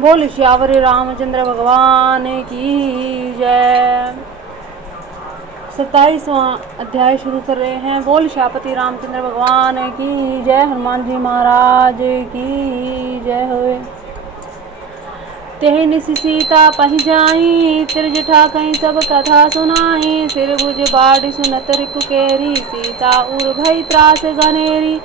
बोल श्यावर रामचंद्र भगवान की जय। 27वां अध्याय शुरू कर रहे हैं। बोल श्यापति रामचंद्र भगवान की जय। हनुमान जी महाराज की जय होए। तेहि निसि सीता पहि जाई, त्रिजटा कहीं सब कथा सुनाई। सिर भुज बाढ़ सुनत रिपु केरी, सीता उर भई त्रास गनेरी।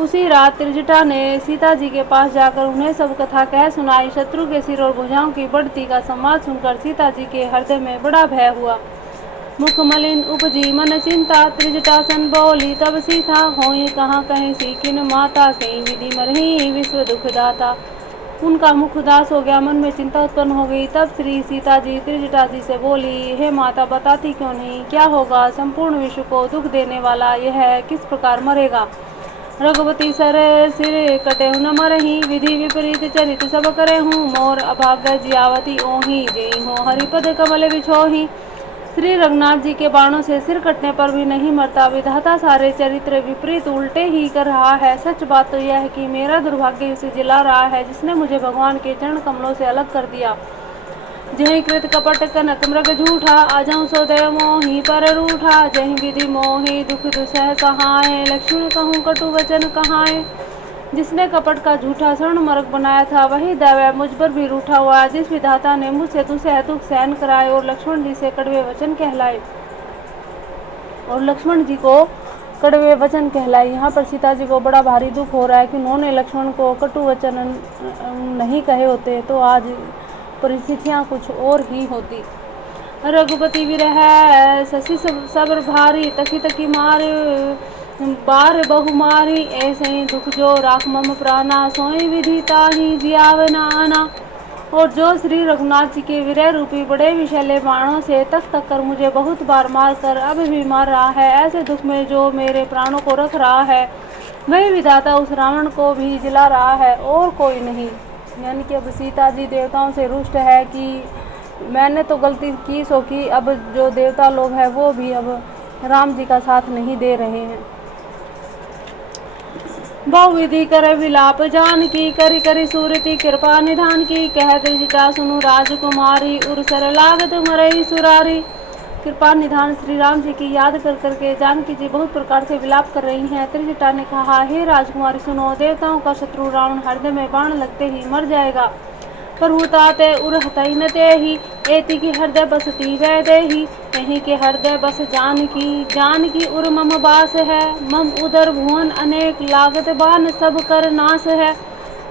उसी रात त्रिजटा ने सीता जी के पास जाकर उन्हें सब कथा कह सुनाई। शत्रु के सिर और भुजाओं की बढ़ती का संवाद सुनकर सीता जी के हृदय में बड़ा भय हुआ। मुख मलिन उपजी मन चिंता, त्रिजटा सन बोली तब सीता। होई कहाँ कहीं सीखिन माता, कहीं विधि मरही विश्व दुख दाता। उनका मुख उदास हो गया, मन में चिंता उत्पन्न हो गई। तब श्री सीता जी त्रिजटा जी से बोली, हे माता, बताती क्यों नहीं, क्या होगा? संपूर्ण विश्व को दुख देने वाला यह किस प्रकार मरेगा? रघुपति सर सिर कटे न मरही, विधि विपरीत चरित सब करे हूँ। मोर अभाग्य जियावती ओही, जेई हो हरिपद कमल बिछोही। श्री रघुनाथ जी के बाणों से सिर कटने पर भी नहीं मरता। विधाता सारे चरित्र विपरीत उल्टे ही कर रहा है। सच बात तो यह है कि मेरा दुर्भाग्य उसे जिला रहा है जिसने मुझे भगवान के चरण कमलों से अलग कर दिया। जही कृत कपट कनक मृग झूठा, आजहु सो देव मोही पर रूठा। जही विधि मोही दुख दुसह सहाय, लक्ष्मण कहूँ कटु वचन कहाय। जिसने कपट का झूठा स्वर्ण मर्ग बनाया था, वही दैव मुझ पर भी रूठा हुआ। जिस विधाता ने मुझसे तुझसे दुख सहन कराए और लक्ष्मण जी से कड़वे वचन कहलाए यहाँ पर सीता जी को बड़ा भारी दुख हो रहा है कि उन्होंने लक्ष्मण को कटु वचन नहीं कहे होते तो आज परिस्थितियाँ कुछ और ही होती। रघुपति विरह शशि सबर भारी, तकी तकी मार बार बहु मारी। ऐसे ही दुख जो राख मम प्राणा, सोई विधि ताहि जियावना आना। और जो श्री रघुनाथ जी के विरह रूपी बड़े विषैले बाणों से तक तक कर मुझे बहुत बार मार कर अब भी मार रहा है, ऐसे दुख में जो मेरे प्राणों को रख रहा है, वही विधाता उस रावण को भी जिला रहा है और कोई नहीं। यानी कि अब सीता जी देवताओं से रुष्ट है कि मैंने तो गलती की सो की, अब जो देवता लोग हैं वो भी अब राम जी का साथ नहीं दे रहे हैं। बहुविधि कर विलाप जान की, करी करी सूरति कृपा निधान की। कह त्रिजटा सुनु राजकुमारी, उर सर लागत मरई सुरारी। कृपा निधान श्री राम जी की याद कर करके जानकी जी बहुत प्रकार से विलाप कर रही हैं। त्रिजटा ने कहा, हे राजकुमारी सुनो, देवताओं का शत्रु रावण हृदय में बाण लगते ही मर जाएगा। पर हुताते उर हतई न तेहि, एति की हृदय बसती वै देहि। यहीं के हृदय बस जानकी उर मम बास है। मम उदर भुवन अनेक, लागत बान सब कर नाश है।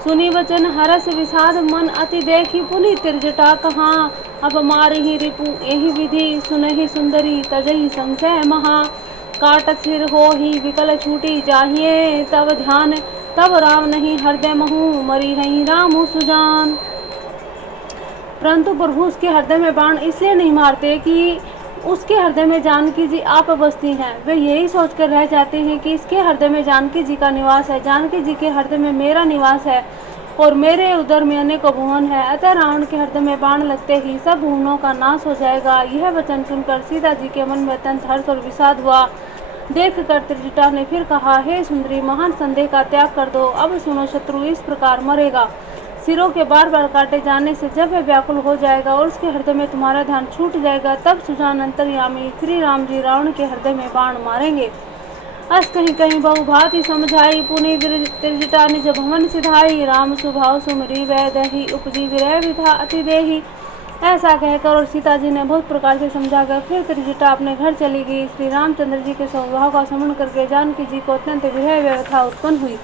सुनी वचन हरस विषाद मन, अति देखी पुनि त्रिजटा कहाँ। अब मारहि रिपु एहि विधि, सुनहि सुंदरी तजहि संशय महा। काटक सिर होहि विकल छूटी जाहिए तब ध्यान, तब राम नहीं हृदय महु, मरी हई रामु सुजान। परंतु प्रभु उसके हृदय में बाण इसलिए नहीं मारते कि उसके हृदय में जानकी जी आप बसती हैं। वे यही सोचकर रह जाते हैं कि इसके हृदय में जानकी जी का निवास है, जानकी जी के हृदय में मेरा निवास है और मेरे उदर में अनेकों भुवन है। अतः रावण के हृदय में बाण लगते ही सब भुवनों का नाश हो जाएगा। यह वचन सुनकर सीता जी के मन में अत्यंत हर्ष और विषाद हुआ। देख कर त्रिजटा ने फिर कहा, हे सुंदरी, महान संदेह का त्याग कर दो। अब सुनो, शत्रु इस प्रकार मरेगा। सिरों के बार बार काटे जाने से जब वह व्याकुल हो जाएगा और उसके हृदय में तुम्हारा ध्यान छूट जाएगा, तब सुजान अंतर्यामी श्री राम जी रावण के हृदय में बाण मारेंगे। अस कहीं कहीं बहुभांति समझाई, पुनि त्रिजटा निज भवन सिधाई। राम स्वभाव सुमरी वै दही, उपजी विरह विधा अति देही। ऐसा कहकर और सीता जी ने बहुत प्रकार से समझाकर फिर त्रिजटा अपने घर चली गई। श्री रामचंद्र जी के स्वभाव का स्मरण करके जानकी जी को अत्यंत विरह व्यथा उत्पन्न हुई।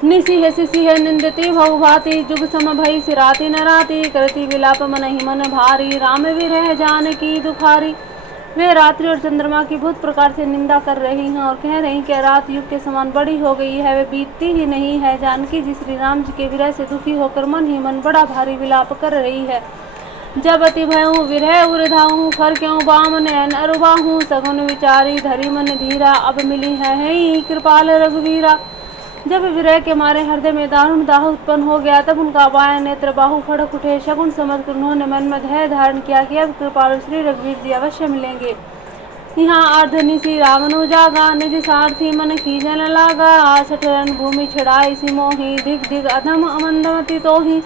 निसिह सिसिह निंदती बहुभांति, जुग सम भई सिराती नराती। करती विलाप मनहि मन भारी, राम विरह जानकी दुखारी। वे रात्रि और चंद्रमा की बहुत प्रकार से निंदा कर रही हैं और कह रही कि रात युग के समान बड़ी हो गई है, वे बीतती ही नहीं है। जानकी जी श्री राम जी के विरह से दुखी होकर मन ही मन बड़ा भारी विलाप कर रही है। जब अति भयहूँ विरह उर्धाहूँ, फर क्यों बाम नैन अरुबाहूँ। सगुन विचारी धरी मन धीरा, अब मिली है कृपाल रघुवीरा। जब विरह के मारे हृदय में दारुण दाह उत्पन्न हो गया, तब उनका बायां नेत्र बाहु फड़क उठे। शकुन समझकर उन्होंने मन में धैर्य धारण किया कि अब कृपालु श्री रघुवीर जी अवश्य मिलेंगे। यहाँ अर्धनिशी रावणु जागा, निज सारथी मन खींचन लागा। 68 रन भूमि छिड़ाई सी मोही, दिग दिग अधम अमंदमति तोही।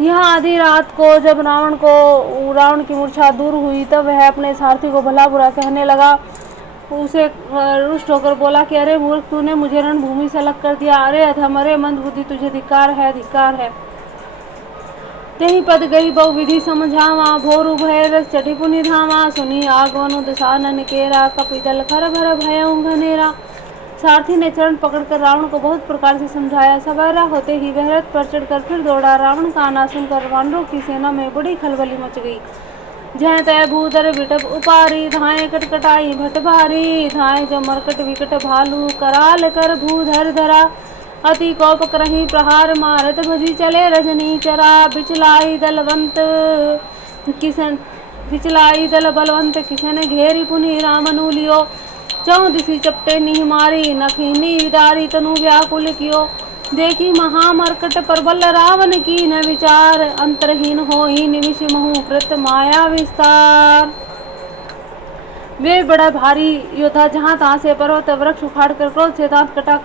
यहाँ आधी रात को जब रावण की मूर्छा दूर हुई, तब वह अपने सारथी को भला बुरा कहने लगा। उसे रुष्ट होकर बोला कि अरे मूर्ख, तूने मुझे रणभूमि से अलग कर दिया। अरे अधम, अरे मंदबुद्धि, तुझे धिक्कार है, धिक्कार है। तेहि पद गई बहुविधि समझावा, भोरु भय रस चढ़ी पुनि धामा। सुनी आगमनु दशानन केरा, कपि दल खर भर भयउ घनेरा। सारथी ने चरण पकड़कर रावण को बहुत प्रकार से समझाया। सवेरा होते ही वह रथ पर चढ़कर फिर दौड़ा। रावण का आना सुनकर वानरों की सेना में बड़ी खलबली मच गई। जह तय भूधर विटप उपारी, धाए कटकटाई भट भारी। धाए जो मरकट विकट भालू, कराल कर भूधर धरा। अति कोप करही प्रहार, मारत भजी चले रजनी चरा। बिचलाई दल बलवंत किसन घेरी, पुनि रामनु लियो। चौं दिसी चपटे निहि मारी, नखिनी विदारी तनु व्याकुल कियो। देखी महामरकट प्रबल रावण की न विचार, अंतरहीन होई निमिष महु कृत माया विस्तार। वे बड़ा भारी योद्धा जहाँ तहाँ से पर्वत वृक्ष उखाड़ कर क्रोध से दांत कटा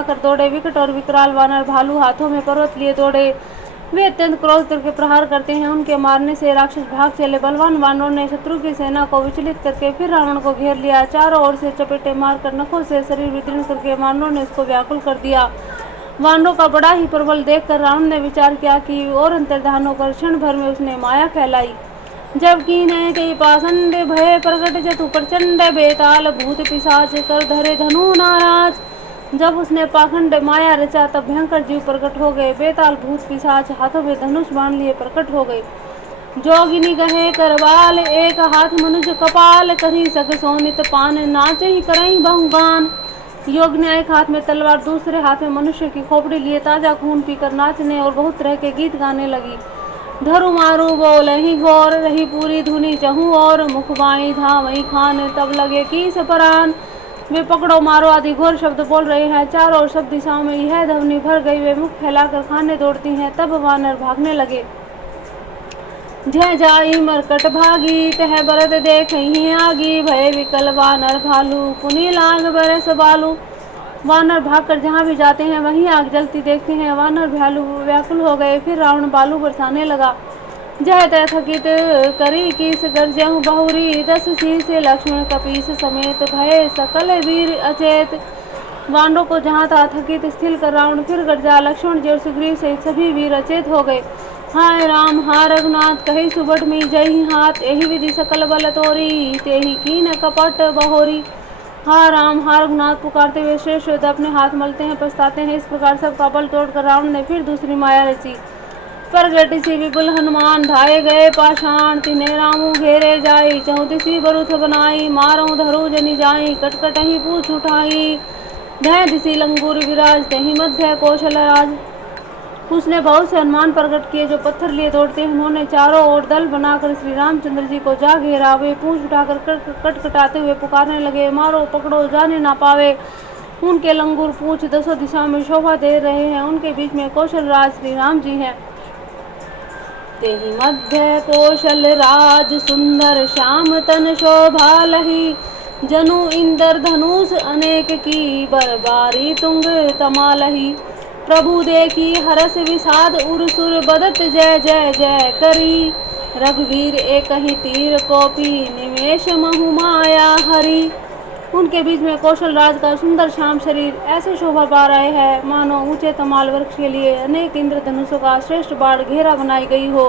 कर दौड़े। विकट और विकराल वानर भालू हाथों में पर्वत लिए दौड़े। वे अत्यंत क्रोध करके प्रहार करते हैं। उनके मारने से राक्षस भाग चले। बलवान वानरों ने शत्रु की सेना को विचलित करके फिर रावण को घेर लिया। चारों ओर से चपेटे मारकर नखों से शरीर विदीर्ण करके वानरों ने उसको व्याकुल कर दिया। वानरों का बड़ा ही प्रबल देखकर रावण ने विचार किया कि और अंतर्धान होकर क्षण भर में उसने माया फैलाई। जबकि न कई पाषंड भय प्रकट जतु प्रचंड, बेताल भूत पिशाच कर धरे धनु नाराज। जब उसने पाखंड माया रचा, तब भयंकर जीव प्रकट हो गए। बेताल भूत पिशाच हाथों में धनुष बांध लिए प्रकट हो गए। जोगिनी गहे करवाल, एक हाथ मनुष्य कपाल। करी सक सोनित पान, नाचहि करई बहुगान। योग ने एक हाथ में तलवार, दूसरे हाथ में मनुष्य की खोपड़ी लिए ताजा खून पीकर नाचने और बहुत तरह के गीत गाने लगी। धरु मारू बोल ही घोर, रही पूरी धुनी चहु और। मुखबाई धावई खान, तब लगे की सपरान। वे पकड़ो मारो आदि घोर शब्द बोल रहे हैं। चारों ओर सब दिशाओं में यह ध्वनि भर गई। वे मुख फैलाकर खाने दौड़ती हैं। तब वानर भागने लगे। जय जाई मरकट भागी, तह बरत देखहि आगी। भय विकल वानर भालू, पुनि लाग बरस बालू। वानर भागकर जहाँ भी जाते हैं वहीं आग जलती देखते हैं। वानर भालू व्याकुल हो गए। फिर रावण बालू बरसाने लगा। जय तय थकित करी किस गर्जहु बहुरी। 10 शीस लक्ष्मण कपीस समेत, भय सकल वीर अचेत। वानरों को जहाँ तहाँ थकित स्थिर कर रावण फिर गर्जा। लक्ष्मण जी और सुग्रीव सहित सभी वीर अचेत हो गए। हाय राम हा रघुनाथ, कही सुबट मी जय हाथ। एहि विधि सकल बल तोरी, तेहि कीन कपट बहोरी। हा राम हा रघुनाथ पुकारते हुए श्रेष्ठ योद्धा अपने हाथ मलते हैं, पछताते हैं। इस प्रकार सबका बल तोड़कर रावण ने फिर दूसरी माया रची। प्रगट सी विपुल हनुमान, धाये गए पाषाण। तिन्हे रामू घेरे जाई, चौदिसी बरुथ बनाई। मारऊ धरू जनि जाई, कटकटहि पूछ उठाई। धय दिसी लंगूर विराज, तहि मध्य कौशल राज। उसने बहुत से हनुमान प्रकट किए जो पत्थर लिए दौड़ते हैं। उन्होंने चारों ओर दल बनाकर श्री रामचंद्र जी को जा घेरा। वे पूंछ उठाकर कटकटाते हुए पुकारने लगे, मारो पकड़ो जाने ना पावे। उनके लंगूर पूंछ 10 दिशाओं में शोभा दे रहे हैं। उनके बीच में कौशल राज श्री राम जी हैं। तेहि मध्य कौशल राज, सुंदर श्याम तन शोभा लही। जनु इंद्र धनुष अनेक की, बरबारी तुंग तमालही। प्रभु देखी हरस विषाद, उरसुर बदत जय जय जय करी। रघुवीर एक ही तीर कोपी, निमेष महु माया हरि। उनके बीच में कौशल राज का सुंदर श्याम शरीर ऐसे शोभा पा रहे हैं मानो ऊंचे तमाल वृक्ष के लिए अनेक इंद्र धनुषों का श्रेष्ठ बाढ़ घेरा बनाई गई हो।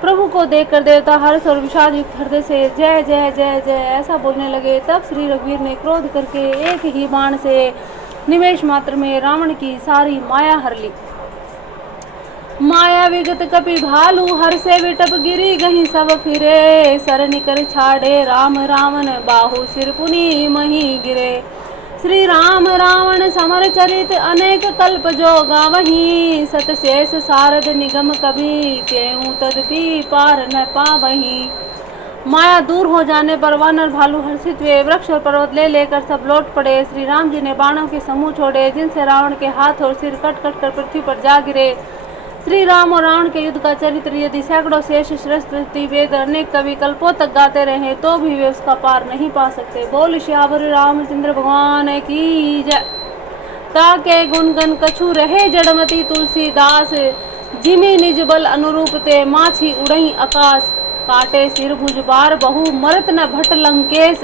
प्रभु को देखकर देवता हर्ष और विषाद युक्त हृदय से जय जय जय जय ऐसा बोलने लगे। तब श्री रघुवीर ने क्रोध करके एक ही बाण से निमेष मात्र में रावण की सारी माया हर ली। माया विगत कपि भालू, हर से विटप गिरी गही सब फिरे। सर निकर छाड़े राम रावण, बाहु सिर पुनि मही गिरे। श्री राम रावण समर चरित, अनेक कल्प जो गावही। सत शेष सारद निगम कभी, तेऊ तदपि पार न पावही। माया दूर हो जाने पर वानर भालू हर्षित हुए। वृक्ष और पर्वत ले लेकर सब लौट पड़े। श्री राम जी ने बाणों के समूह छोड़े, जिनसे रावण के हाथ और सिर कट कट कर पृथ्वी पर जा गिरे। श्री राम और रावण के युद्ध का चरित्र यदि सैकड़ों शेष सरस्वती वेद अनेक कवि कल्पों तक गाते रहे तो भी वे उसका पार नहीं पा सकते। बोल श्यावर रामचंद्र भगवान की जय। ताके गुणगन कछु रहे जड़मती तुलसीदास, जिमी निज बल अनुरूप ते माछी उड़ई आकाश। काटे सिर भुज बार बहु मरत न भट लंकेश,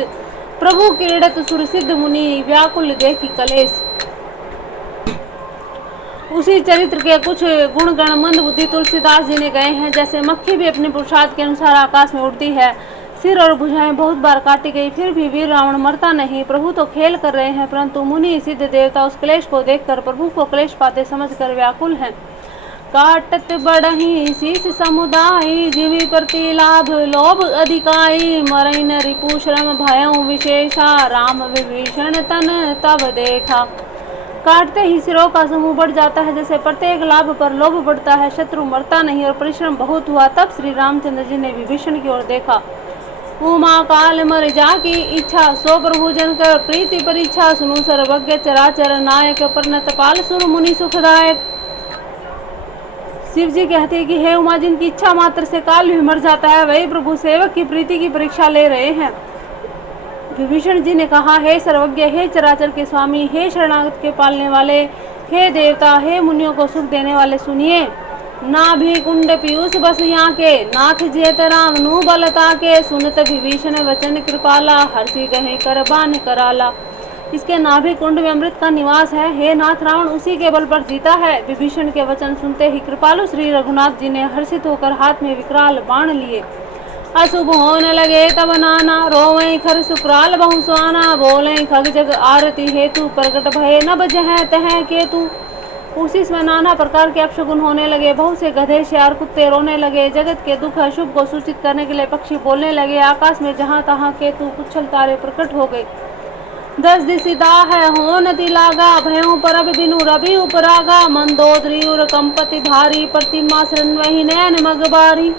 प्रभु क्रीड़त सुर सिद्ध मुनि व्याकुल देखी कलेश। उसी चरित्र के कुछ गुणगण मंद बुद्धि तुलसीदास जी ने गए हैं। जैसे मक्खी भी अपने पुरुषार्थ के अनुसार आकाश में उड़ती है, सिर और भुजाएं बहुत बार काटी गई, फिर भी वीर रावण मरता नहीं। प्रभु तो खेल कर रहे हैं, परंतु मुनि सिद्ध देवता उस क्लेश को देखकर प्रभु को क्लेश पाते समझकर व्याकुल हैं। काटत बढ़ही शीस समुदाय, जीवी प्रति लाभ लोभ अधिकाई। मरई न रिपु श्रम भयं विशेषा, राम विभीषण तन तब देखा। काटते ही सिरों का समूह बढ़ जाता है, जैसे प्रत्येक लाभ पर लोभ बढ़ता है। शत्रु मरता नहीं और परिश्रम बहुत हुआ। तब श्री रामचंद्र जी ने विभीषण की ओर देखा। उमा काल मर जा की इच्छा, सो प्रभु जन कर प्रीति परीक्षा। सुनु सर्वज्ञ चराचर नायक, परनत पाल सुर मुनि सुखदायक। शिव जी कहते हैं कि हे उमा, जिनकी इच्छा मात्र से काल भी मर जाता है, वही प्रभु सेवक की प्रीति की परीक्षा ले रहे हैं। विभीषण जी ने कहा, हे सर्वज्ञ, हे चराचर के स्वामी, हे शरणागत के पालने वाले, हे देवता, हे मुनियों को सुख देने वाले, सुनिए। नाभि कुंड पीयूष बस यहाँ के, नाथ जेत राम नु बलता के। सुनत विभीषण वचन कृपाला, हर्षि गहे कर बान कराला। इसके नाभि कुंड में अमृत का निवास है। हे नाथ, रावण उसी के बल पर जीता है। विभीषण के वचन सुनते ही कृपालु श्री रघुनाथ जी ने हर्षित होकर हाथ में विकराल बाण लिए। अशुभ होने लगे तब नाना, रोवें खर सुकराल बहु सुआना। बोलें खग जग आरती हेतु, प्रगट भय न बजह तह केतु। उसी समय नाना प्रकार के अपशगुन होने लगे। बहुत से गधे श्यार कुत्ते रोने लगे। जगत के दुख अशुभ को सूचित करने के लिए पक्षी बोलने लगे। आकाश में जहाँ तहाँ केतु पुच्छल तारे प्रकट हो गए। 10 दिशिता है होनति लागा, भयों परब बिनु रवि उपरागा। मंदोदरी उर कंपति भारी, प्रतिमा शरण वही नयन मगबारी।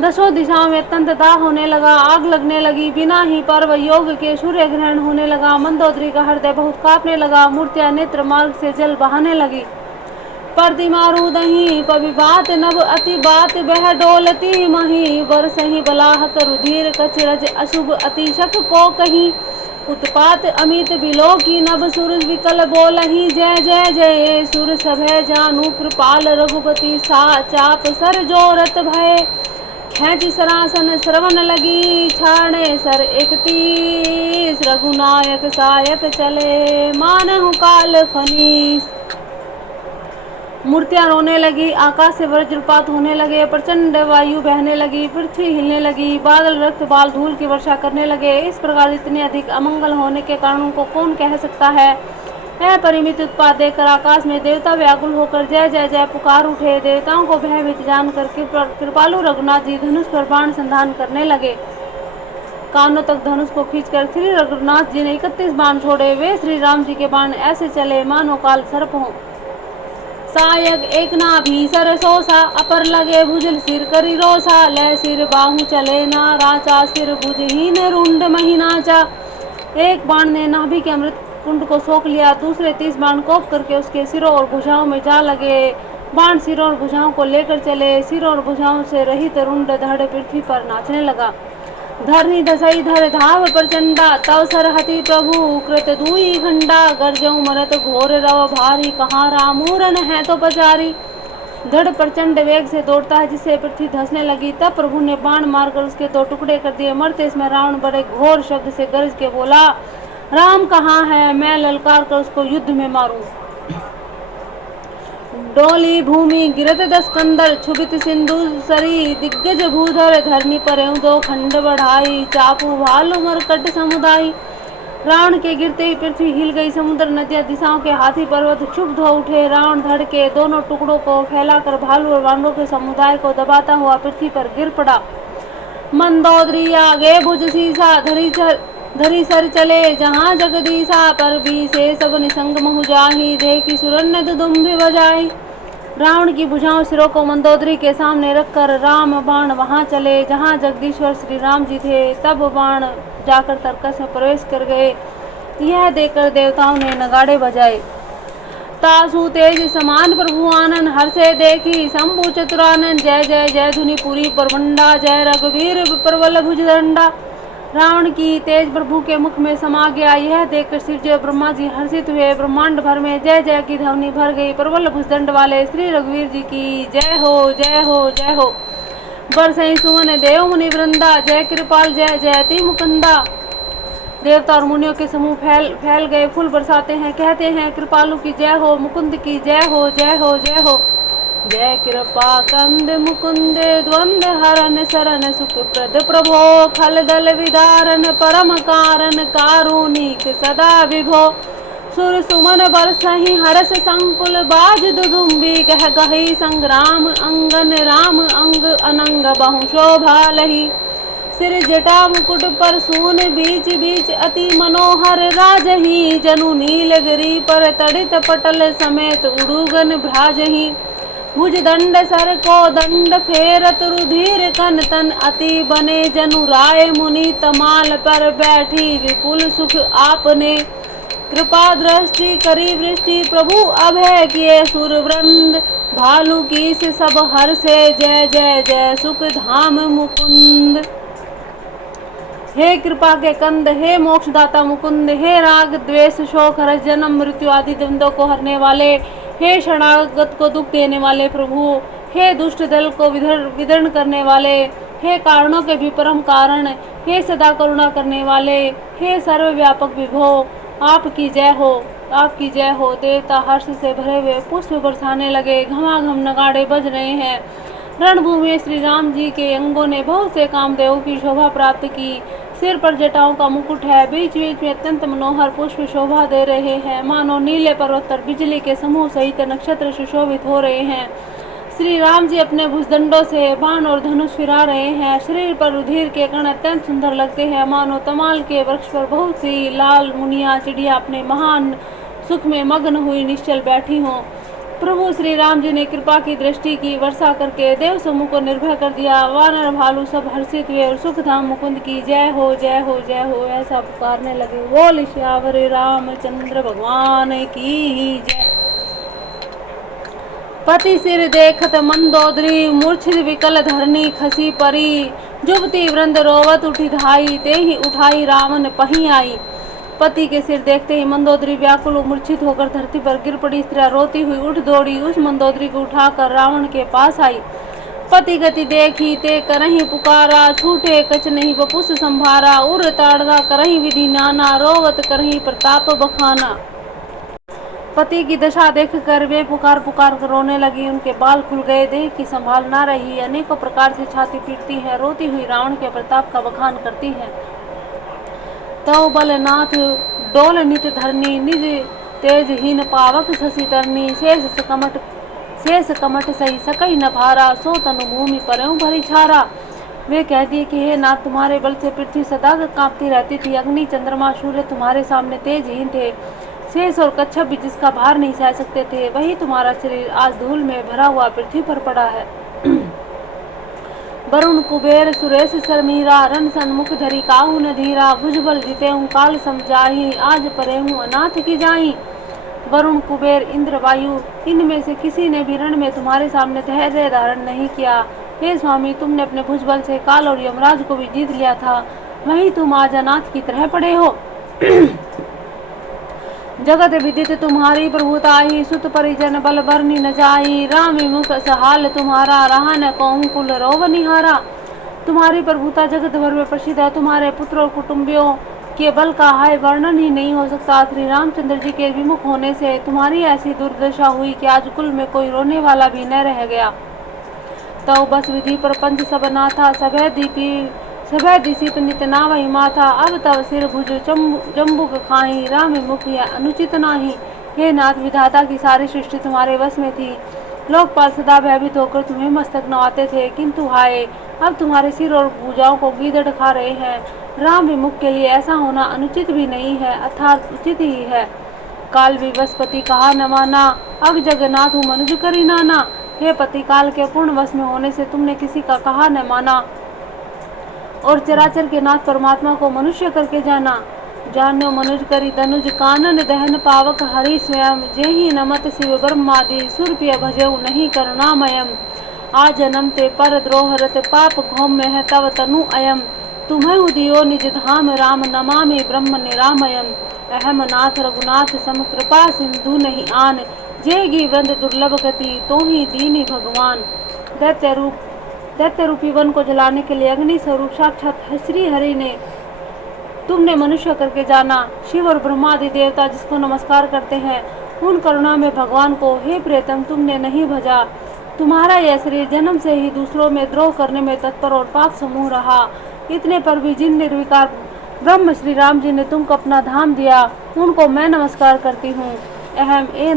10 दिशाओं में अत्यंत दाह होने लगा, आग लगने लगी। बिना ही पर्व योग के सूर्य ग्रहण होने लगा। मंदोदरी का हृदय बहुत कांपने लगा। मूर्तियां नेत्र मार्ग से जल बहाने लगी। प्रतिमा रूदही पविबात नभ अति बात, बह डोलती मही। बरसही बलाहक रुधिर कचरज, अशुभ अति शक को कहीं। उत्पात अमित बिलो की नभ, सुर विकल बोलही जय जय जय। सुर सभय जानू कृपाल रघुपति, सा चाप सर जोरत भय। खेच सरासन श्रवण लगी, छाणे सर 31। रघुनायक सायक चले, मानहु काल फनीस। मूर्तियां रोने लगी। आकाश से वज्रपात होने लगे। प्रचंड वायु बहने लगी। पृथ्वी हिलने लगी। बादल रक्त बाल धूल की वर्षा करने लगे। इस प्रकार इतने अधिक अमंगल होने के कारणों को कौन कह सकता है। अपरिमित उत्पात देखकर आकाश में देवता व्याकुल होकर जय जय जय पुकार उठे। देवताओं को भयभीत जानकर कृपालु रघुनाथ जी धनुष पर बाण संधान करने लगे। कानों तक धनुष को खींचकर श्री रघुनाथ जी ने 31 बाण छोड़े। वे श्री राम जी के बाण ऐसे चले मानो काल सर्प हों। सायक एक ना भीसर सोसा, अपर लगे भुजल सिर करी रोसा। लय सिर बाहु चले ना राचा, सिर भुजहीन रुंड महीनाचा। एक बाण ने नाभि के अमृत कुंड को सोख लिया। दूसरे 30 बाण कोप करके उसके सिरों और भुजाओं में जा लगे। बाण सिरों और भुजाओं को लेकर चले। सिरों और भुजाओं से रहित रुंड धड़ पृथ्वी पर नाचने लगा। धरनी धसई धर धाव प्रचंडा, तव सरहति प्रभु कृत दुई खंडा। गर्जऊ मरत घोर रव भारी, कहाँ रामूरन है तो पचारी। धड़ प्रचंड वेग से दौड़ता है, जिससे पृथ्वी धंसने लगी। तब प्रभु ने बाण मारकर उसके 2 टुकड़े कर दिए। मरते इसमें रावण बड़े घोर शब्द से गरज के बोला, राम कहाँ है, मैं ललकार कर उसको युद्ध में मारूं। डोली भूमि गिरत 10 कंदर, क्षुभित सिंधु सरी। दिग्गज भूधर धरनी पर 2 खंड बढ़ाई। चापू भालू मरकट समुदाय। रावण के गिरते ही पृथ्वी हिल गई। समुद्र नदियां दिशाओं के हाथी पर्वत क्षुब्ध हो उठे। रावण धड़ के दोनों टुकड़ों को फैलाकर भालू और वानरों के समुदाय को दबाता हुआ पृथ्वी पर गिर पड़ा। मंदोदरी आगे भुज सीसा, धरी सर चले जहाँ जगदीशा। पर भी से सब निसंग महु जाही, देखी सुरन्नद दुम्भी बजाई। रावण की भुजाओं सिरों को मंदोदरी के सामने रखकर राम बाण वहां चले जहां जगदीश्वर श्री राम जी थे। तब बाण जाकर तर्कस में प्रवेश कर गए। यह देखकर देवताओं ने नगाड़े बजाए। तासु तेज समान प्रभु आनंद हर्षे देखी शंभु चतुरानंद। जय जय जय धुनि पुरी परमंडा, जय रघुवीर प्रबल भुजदंडा। रावण की तेज प्रभु के मुख में समा गया, यह देखकर शिवजी ब्रह्मा जी हर्षित हुए। ब्रह्मांड भर में जय जय की ध्वनि भर गई। प्रबल भुजदंड वाले श्री रघुवीर जी की जय हो, जय हो, जय हो। बरसई सुमन देव मुनि वृंदा, जय कृपाल जय जयति मुकुंदा। देवता और मुनियों के समूह फैल गए, फूल बरसाते हैं, कहते हैं कृपालु की जय हो, मुकुंद की जय हो, जय हो, जय हो। जय कृपा कंद मुकुंद द्वंद हरन शरण सुख प्रद प्रभो, खल दल विदारन परम कारण कारुणिक सदा विभो। सुर सुमन बरसहि हरस संकुल, बाज दुदुम्बी कह गही संग्राम अंगन, राम अंग अनंग बहु शोभा लही। सिर जटा मुकुट पर सून बीच बीच अति मनोहर, राजही जनु नीलगिरी पर तड़ित पटल समेत उड़ुगन भ्राजही। भुज दंड सर को दंड फेरत रुधिर कन तन, अति बने जनु राय मुनि तमाल पर बैठी विपुल सुख आपने। कृपा दृष्टि करी वृष्टि प्रभु अभय किए सुर वृंद, भालू की से सब हर से जय जय जय सुख धाम मुकुंद। हे कृपा के कंद, हे मोक्षदाता मुकुंद, हे राग द्वेष शोक हर्ष जन्म मृत्यु आदि द्वंद्वों को हरने वाले, हे शरणागत को दुख देने वाले प्रभु, हे दुष्ट दल को विदर्ण करने वाले, हे कारणों के भी परम कारण, हे सदा करुणा करने वाले, हे सर्वव्यापक विभो, आपकी जय हो, आपकी जय हो। देवता हर्ष से भरे हुए पुष्प बरसाने लगे, घमाघम नगाड़े बज रहे हैं। रणभूमि में श्री राम जी के अंगों ने बहुत से कामदेवों की शोभा प्राप्त की। सिर पर जटाओं का मुकुट है, बीच बीच में अत्यंत मनोहर पुष्प शोभा दे रहे हैं, मानो नीले पर्वत पर बिजली के समूह सहित नक्षत्र सुशोभित हो रहे हैं। श्री राम जी अपने भुजदंडों से बाण और धनुष फिरा रहे हैं। शरीर पर रुधिर के कण अत्यंत सुंदर लगते हैं, मानो तमाल के वृक्ष पर बहुत सी लाल मुनिया चिड़िया अपने महान सुख में मग्न हुई निश्चल बैठी हों। प्रभु श्री राम जी ने कृपा की दृष्टि की, वर्षा करके देव समूह को निर्भय कर दिया। वानर भालू सब हर्षित हुए और सुखधाम मुकुंद की जय हो, जय हो, जय हो ऐसा पुकारने लगे। बोल श्यावर रामचंद्र भगवान की जय। पति सिर देखत मंदोदरी, मूर्छित विकल धरनी खसी परी। जुबती वृंद रोवत उठी धाई, ते ही उठाई रावण पही आई। पति के सिर देखते ही मंदोदरी व्याकुल मूर्छित होकर धरती पर गिर पड़ी। स्त्रियां रोती हुई उठ दौड़ी, उस मंदोदरी को उठाकर रावण के पास आई। पति गति देखी ते करही पुकारा, छूटे कछ नहीं बपुस संभारा। उर ताड़ना करही विधि नाना, रोवत करही प्रताप बखाना। पति की दशा देखकर वे पुकार पुकार कर रोने लगी। उनके बाल खुल गए, देह की संभाल ना रही। अनेकों प्रकार से छाती पीटती है, रोती हुई रावण के प्रताप का बखान करती है। तव बलनाथ डोल नित धरनी, निज तेजहीन पावक शशि तरनी। शेष कमट सही सकई न भारा, सो तनु भूमि परयों भरी छारा। वे कहती कि हे नाथ, तुम्हारे बल से पृथ्वी सदा कांपती रहती थी। अग्नि चंद्रमा सूर्य तुम्हारे सामने तेजहीन थे। शेष और कच्छप भी जिसका भार नहीं सह सकते थे, वही तुम्हारा शरीर आज धूल में भरा हुआ पृथ्वी पर पड़ा है। वरुण कुबेर सुरेश शर्मीरा, रण सन्मुख धरी काहू न धीरा। भुजबल जीते हूँ काल समझाही, आज परे हूँ अनाथ की जाई। वरुण कुबेर इंद्र वायु, इनमें से किसी ने भी रण में तुम्हारे सामने धैर्य धारण नहीं किया। हे स्वामी, तुमने अपने भुजबल से काल और यमराज को भी जीत लिया था, वही तुम आज अनाथ की तरह पड़े हो। जगत विदित तुम्हारी प्रभुता ही, सुत परिजन बल बरनी न जाई। राम विमुख सहाल तुम्हारा, रहा न कहूँ कुल रोव निहारा। तुम्हारी प्रभुता जगत भर में प्रसिद्ध है। तुम्हारे पुत्र और कुटुंबियों के बल का हाय वर्णन ही नहीं हो सकता। श्री रामचंद्र जी के विमुख होने से तुम्हारी ऐसी दुर्दशा हुई कि आज कुल में कोई रोने वाला भी न रह गया। तो बस विधि पर पंच सब नाथा, सभय दिशित नित नावहि माथा। अब तब सिर भुज जम्बुक खाही, राम मुख अनुचित नाही। हे नाथ, विधाता की सारी सृष्टि तुम्हारे वश में थी। लोकपाल सदा भयभीत होकर तुम्हें मस्तक नवाते थे, किंतु हाय, अब तुम्हारे सिर और भुजाओं को गीदड़ खा रहे हैं। राम विमुख के लिए ऐसा होना अनुचित भी नहीं है, अर्थात उचित ही है। काल विवस्पति कहा न माना, अब जगन्नाथ हूँ मनुज करी नाना। हे पति, काल के पूर्ण वश में होने से तुमने किसी का कहा न माना और चराचर के नाथ परमात्मा को मनुष्य करके जाना। जान्यो मनुज करी तनुज कानन दहन पावक हरि स्वयं जेहि नमत शिव ब्रह्मादि सुरप्रिय भजेऊ नहीं करुणामयम आ जन्म ते पर द्रोहरत पाप घौम्य है तव तनु अयम तुम्हें दियो निज धाम राम नमामि ब्रह्म निरामयम अहम नाथ रघुनाथ सम कृपा सिंधु नहीं आन जेगी वृंद दुर्लभ गति तो ही दीनी भगवान। दैत्य रूपी वन को जलाने के लिए अग्नि स्वरूप साक्षात श्री हरि ने तुमने मनुष्य करके जाना। शिव और ब्रह्मादि देवता जिसको नमस्कार करते हैं उन करुणा में भगवान को हे प्रियतम तुमने नहीं भजा। तुम्हारा यह शरीर जन्म से ही दूसरों में द्रोह करने में तत्पर और पाप समूह रहा। इतने पर भी जिन निर्विकार ब्रह्म श्री राम जी ने तुमको अपना धाम दिया उनको मैं नमस्कार करती हूँ। अहम हे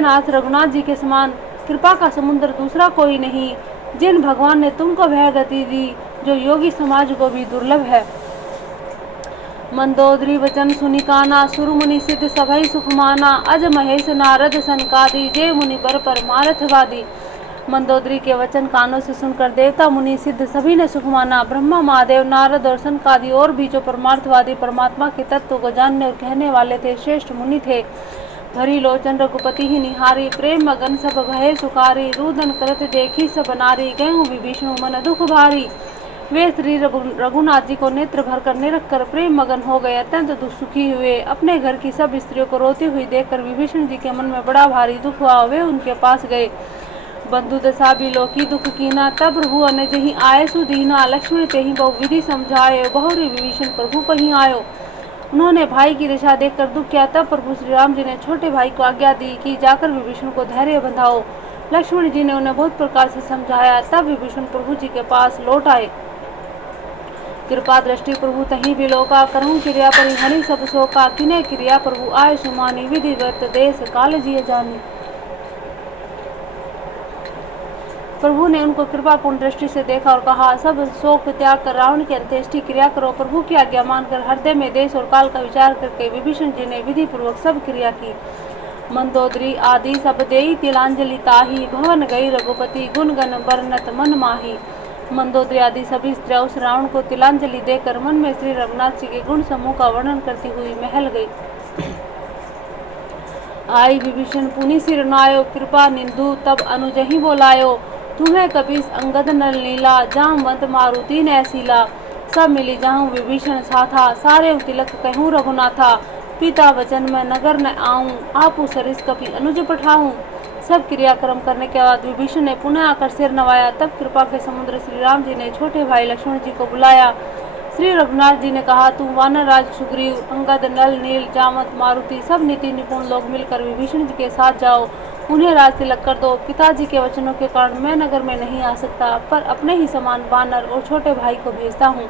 नाथ रघुनाथ जी के समान कृपा का समुद्र दूसरा कोई नहीं। जिन भगवान ने तुमको वह गति दी जो योगी समाज को भी दुर्लभ है। मंदोदरी वचन सुनि काना सुर मुनि सिद्ध सभई सुख माना अज महेश नारद सनकादि जय मुनि बर परमार्थवादी। मंदोदरी के वचन कानों से सुनकर देवता मुनि सिद्ध सभी ने सुख माना। ब्रह्मा महादेव नारद और सनकादि और भी जो परमार्थवादी परमात्मा के तत्व को जानने और कहने वाले थे श्रेष्ठ मुनि थे। भरी लोचन रघुपति ही निहारी प्रेम मगन सब भय सुखारी रुदन करत देखी सब नारी गयु विभीषण मन दुख भारी। वे श्री रघुनाथ जी को नेत्र भर कर निरख कर प्रेम मगन हो गए अत्यंत दुख सुखी हुए। अपने घर की सब स्त्रियों को रोती हुई देखकर विभीषण जी के मन में बड़ा भारी दुख हुआ। वे उनके पास गए। बंधु दशा बिलोकी दुख कीना तब प्रभु अन जही आये सुदीना लक्ष्मण ते ही बहु विधि समझायो बहुरी विभीषण प्रभु कहीं आयो। उन्होंने भाई की दशा देखकर दुख किया। तब प्रभु श्री राम जी ने छोटे भाई को आज्ञा दी कि जाकर विभीषण को धैर्य बंधाओ। लक्ष्मण जी ने उन्हें बहुत प्रकार से समझाया। तब विभीषण प्रभु जी के पास लौट आए। कृपा दृष्टि प्रभु तही बिलोका करहूँ क्रिया परि हरि सब शोका किने क्रिया प्रभु आय सुमानी विधिवत देश काल जिय जानी। प्रभु ने उनको कृपापूर्ण दृष्टि से देखा और कहा सब शोक त्याग कर रावण की अंत्येष्टि क्रिया करो। प्रभु की आज्ञा मानकर हृदय में देश और काल का विचार करके विभीषण जी ने विधि पूर्वक सब क्रिया की। मंदोदरी आदि सब देई तिलांजलि ताही भवन गई रघुपति गुण गण बरनत मन माही। मंदोदरी आदि सभी स्त्रियां उस रावण को तिलांजलि देकर मन में श्री रघुनाथ जी के गुण समूह का वर्णन करती हुई महल गई। आई विभीषण पुनि सिर नायो कृपा निंदु तब अनुज ही बोलायो तुम्हें कबीस अंगद नल लीला जामवंत मारुति नैसीला। सब मिली जाऊं विभीषण साथा सारे तिलक कहूँ रघुनाथा। पिता वचन मैं नगर न आऊं आपू सरिस कपि अनुज पठाऊं। सब क्रियाक्रम करने के बाद विभीषण ने पुनः आकर सिर नवाया। तब कृपा के समुद्र श्री राम जी ने छोटे भाई लक्ष्मण जी को बुलाया। श्री रघुनाथ जी ने कहा तुम वानर राज सुग्रीव अंगद नल नील जामत मारुति सब नीति निपुण लोग मिलकर विभीषण जी के साथ जाओ। उन्हें राज तिलक कर दो। पिताजी के वचनों के कारण मैं नगर में नहीं आ सकता पर अपने ही समान वानर और छोटे भाई को भेजता हूँ।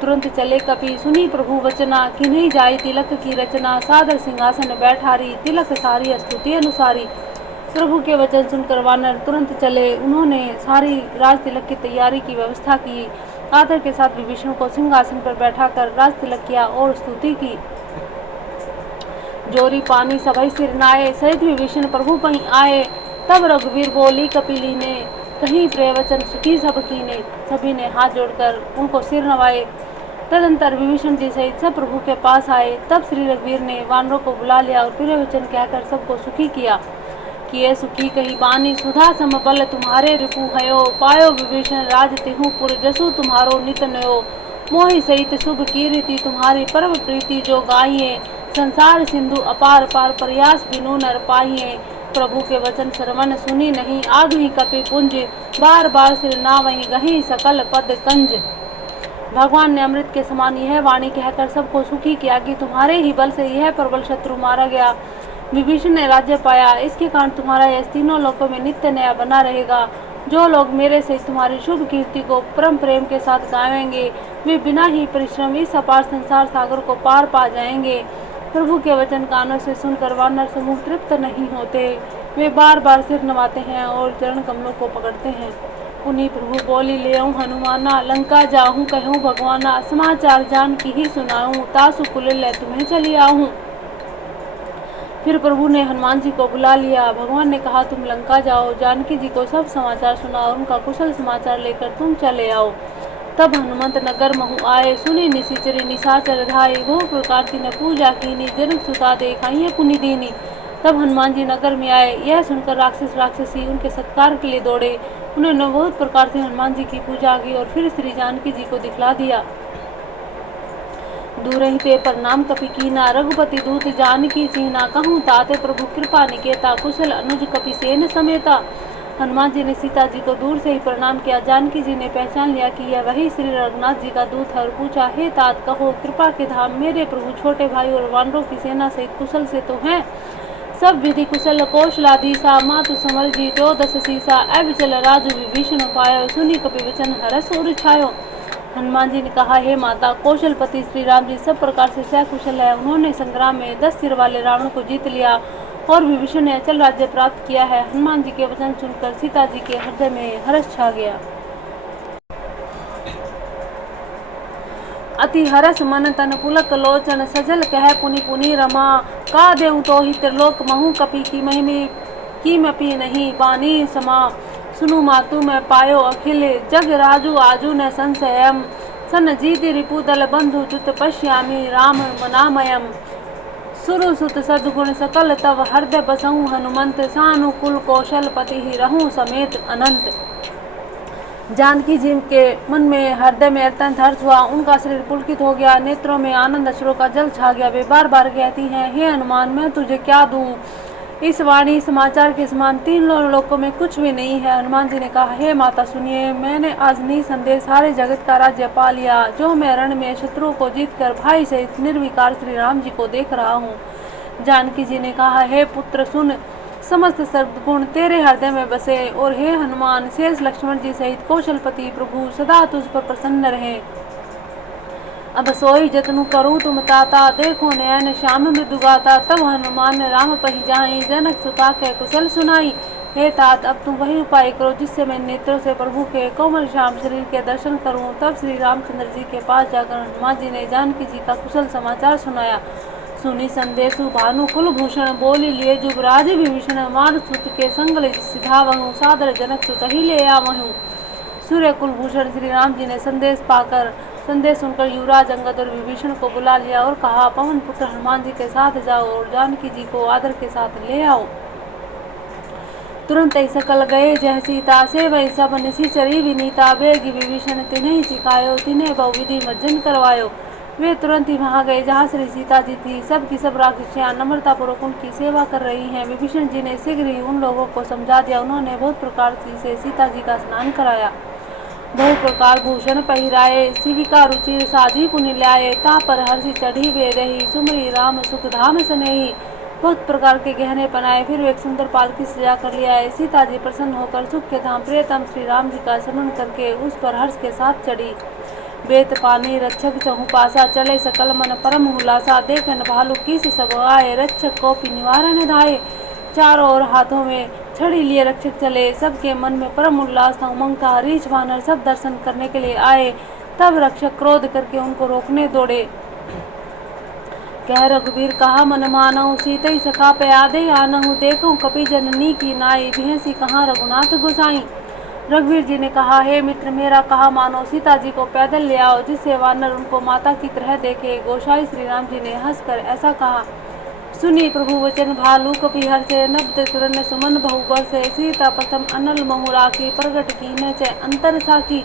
तुरंत चले कपि सुनी प्रभु वचना कि नहीं जाई तिलक की रचना सादर सिंहासन बैठारी तिलक सारी स्तुति अनुसारी। प्रभु के वचन सुनकर वानर तुरंत चले। उन्होंने सारी राज तिलक की तैयारी की व्यवस्था की। आदर के साथ विभीषण को सिंहासन पर बैठाकर राज तिलक किया और स्तुति की। जोरी पानी सभई सिर नाये सहित विभीषण प्रभु पहीं आए। तब रघुवीर बोली कपिली ने कहीं प्रवचन सुखी सब कीने। सभी ने हाथ जोड़कर उनको सिर नवाए। तदंतर विभीषण जी सहित सब प्रभु के पास आए। तब श्री रघुवीर ने वानरों को बुला लिया और प्रवचन कहकर सबको सुखी किया। किए सुखी कही बानी सुधा समबल तुम्हारे रिपु भयो पायो विभीषण राज तिहु पुर जसु तुम्हारो नित नयो। मोहि सहित शुभ कीर्ति तुम्हारी परम प्रीति जो गाइए संसार सिंधु अपार पार प्रयास बिनु नर पाइए। प्रभु के वचन श्रवण सुनी नहीं आधुई कपि पुंज बार बार सिर नावहीं गही सकल पद कंज। भगवान ने अमृत के समान यह वाणी कहकर सबको सुखी किया कि तुम्हारे ही बल से यह प्रबल शत्रु मारा गया। विभीषण ने राज्य पाया। इसके कारण तुम्हारा यश तीनों लोकों में नित्य नया बना रहेगा। जो लोग मेरे से तुम्हारी शुभ कीर्ति को परम प्रेम के साथ गावेंगे वे बिना ही परिश्रम इस अपार संसार सागर को पार पा जाएंगे। प्रभु के वचन कानों से सुनकर वानर समूह तृप्त नहीं होते। वे बार बार सिर नवाते हैं और चरण कमलों को पकड़ते हैं। पुनि प्रभु बोली ले हनुमाना लंका जाऊं कहूँ भगवाना समाचार जान की ही सुनाऊं तासु कुल ले तुम्हें चली आऊं। फिर प्रभु ने हनुमान जी को बुला लिया। भगवान ने कहा तुम लंका जाओ जानकी जी को सब समाचार सुनाओ और उनका कुशल समाचार लेकर तुम चले आओ। तब हनुमंत नगर महु आए, सुनी निशिचरी निशाचर धाये, बहु प्रकार की न पूजा कीनी, जनक सुता देखाइए पुनि दीनी। तब हनुमान जी नगर में आए, यह सुनकर राक्षस राक्षसी उनके सत्कार के लिए दौड़े। उन्होंने बहुत प्रकार से हनुमान जी की पूजा की और फिर श्री जानकी जी को दिखला दिया। दूर ही ते प्रणाम कपि कीना, रघुपति दूत जानकी चीना, कहूँ ताते प्रभु कृपा निकेता, कुशल अनुज कपि सेन समेता। हनुमान जी ने सीता जी को दूर से ही प्रणाम किया। जानकी जी ने पहचान लिया कि यह वही श्री रघुनाथ जी का दूत है और पूछा, हे तात कहो कृपा के धाम, मेरे प्रभु छोटे भाई और वानरों की सेना सहित कुशल से तो हैं? सब विधि कुशल कौशलाधीसा, मातु समर जी 14 शीसा, अविचल राजु विभीषण पायो, सुनी कपि वचन हरस उर छायो। हनुमान जी ने कहा, हे माता, कौशलपति श्री राम जी सब प्रकार से सकुशल है। उन्होंने संग्राम में 10 सिर वाले रावण को जीत लिया और विभीषण ने अचल राज्य प्राप्त किया है। हनुमान जी के वचन सुनकर सीता जी के हृदय में हर्ष छा गया। अति हरस मन तन पुलक लोचन, सजल कह पुनि पुनि रमा, का देऊं तो ही त्रिलोक महु, कपि की महिमी कीमपि नहीं बानी समा। सुनु मातु मैं पायो अखिल जग राजू, आजू न संशयम, सन जीति रिपुदल बंधु जुत पश्यामि राम मनामयम। सुरु सुत सद्गुण सकल तव हृदय बसहु, हनुमंत सानुकूल कौशलपति ही रहूं समेत अनंत। जानकी जी के मन में हृदय में अत्यंत हर्ष हुआ। उनका शरीर पुलकित हो गया, नेत्रों में आनंद अश्रुओं का जल छा गया। वे बार बार कहती हैं, हे हनुमान, मैं तुझे क्या दूं? इस वाणी समाचार के समान 3 लोकों में कुछ भी नहीं है। हनुमान जी ने कहा, हे माता सुनिए, मैंने आज निसंदेह सारे जगत का राज्य पा लिया, जो मैं रण में शत्रुओं को जीतकर भाई सहित निर्विकार श्री राम जी को देख रहा हूँ। जानकी जी ने कहा, हे पुत्र सुन, समस्त सद्गुण तेरे हृदय में बसे, और हे हनुमान, शेष लक्ष्मण जी सहित कौशलपति प्रभु सदा तुझ पर प्रसन्न रहे। अब सोई जतनु करूँ तुम ताता, देखो नयन श्याम मृदु गाता। तब हनुमान राम पहि जाहि, जनक सुता के कुशल सुनाई। हे तात, अब तुम वही उपाय करो जिससे मैं नेत्रों से प्रभु के कोमल श्याम शरीर के दर्शन करूं। तब श्री रामचंद्र जी के पास जाकर हनुमान जी ने जानकी जी का कुशल समाचार सुनाया। सुनी संदेशु भानु कुलभूषण, बोली लिए जुबराज विभीषण, मारुत के संग सिधावहु, सादर जनक सुत ही ले आवहु। सूर्य कुलभूषण श्री राम जी ने संदेश सुनकर युवराज अंगद और विभीषण को बुला लिया और कहा, पवन पुत्र हनुमान जी के साथ जाओ और जानकी जी को आदर के साथ ले आओ। तुरंत ही सकल गए जह सीता, से वही सब निशिचरी विनीता, बेगी विभीषण तिन्हें सिखायो, तिन्हें बहुविधि मज्जन करवायो। वे तुरंत ही वहां गए जहाँ श्री सीता जी थी। सब की सब राक्षसियां नम्रता पूर्वक उनकी सेवा कर रही हैं। विभीषण जी ने शीघ्र ही उन लोगों को समझा दिया। उन्होंने बहुत प्रकार से सीता जी का स्नान कराया, बहु प्रकार भूषण पहिराए, शिविका रुचि साधी पुनि ल्याए, ता पर हर्षि चढ़ी वे रही, सुमरी राम सुख धाम सनेही। बहुत प्रकार के गहने पहनाए, फिर वे एक सुंदर पालकी सजा कर ले आए। सीता जी प्रसन्न होकर सुख के धाम प्रियतम श्री राम जी का स्मरण करके उस पर हर्ष के साथ चढ़ी। बेत पानी रक्षक चहु पासा, चले सकल मन परम हुलासा, देखन भालू किस सब आए, रक्षक को निवारण धाये। चारों ओर हाथों में छड़ी लिए रक्षक चले, सबके मन में परम उल्लास था, उमंग था। रीछ वानर सब दर्शन करने के लिए आए। तब रक्षक क्रोध करके उनको रोकने दौड़े। कह रघुवीर कहा मन मानहु, सीतई सखा पे आदे आनहु, देखूं कपि जननी की नाई, भिहसी कहाँ रघुनाथ गोसाई। रघुवीर जी ने कहा, हे मित्र, मेरा कहा मानो, सीता जी को पैदल ले आओ, जिससे वानर उनको माता की तरह देखे। गोसाई श्री राम जी ने हंसकर ऐसा कहा। सुनी प्रभु वचन भालू कपि हर्षे, नब्द तुरन सुमन बहु बरसे, सीता प्रथम अनल महु राखी, प्रगट कीन्ह चै अंतर साखी।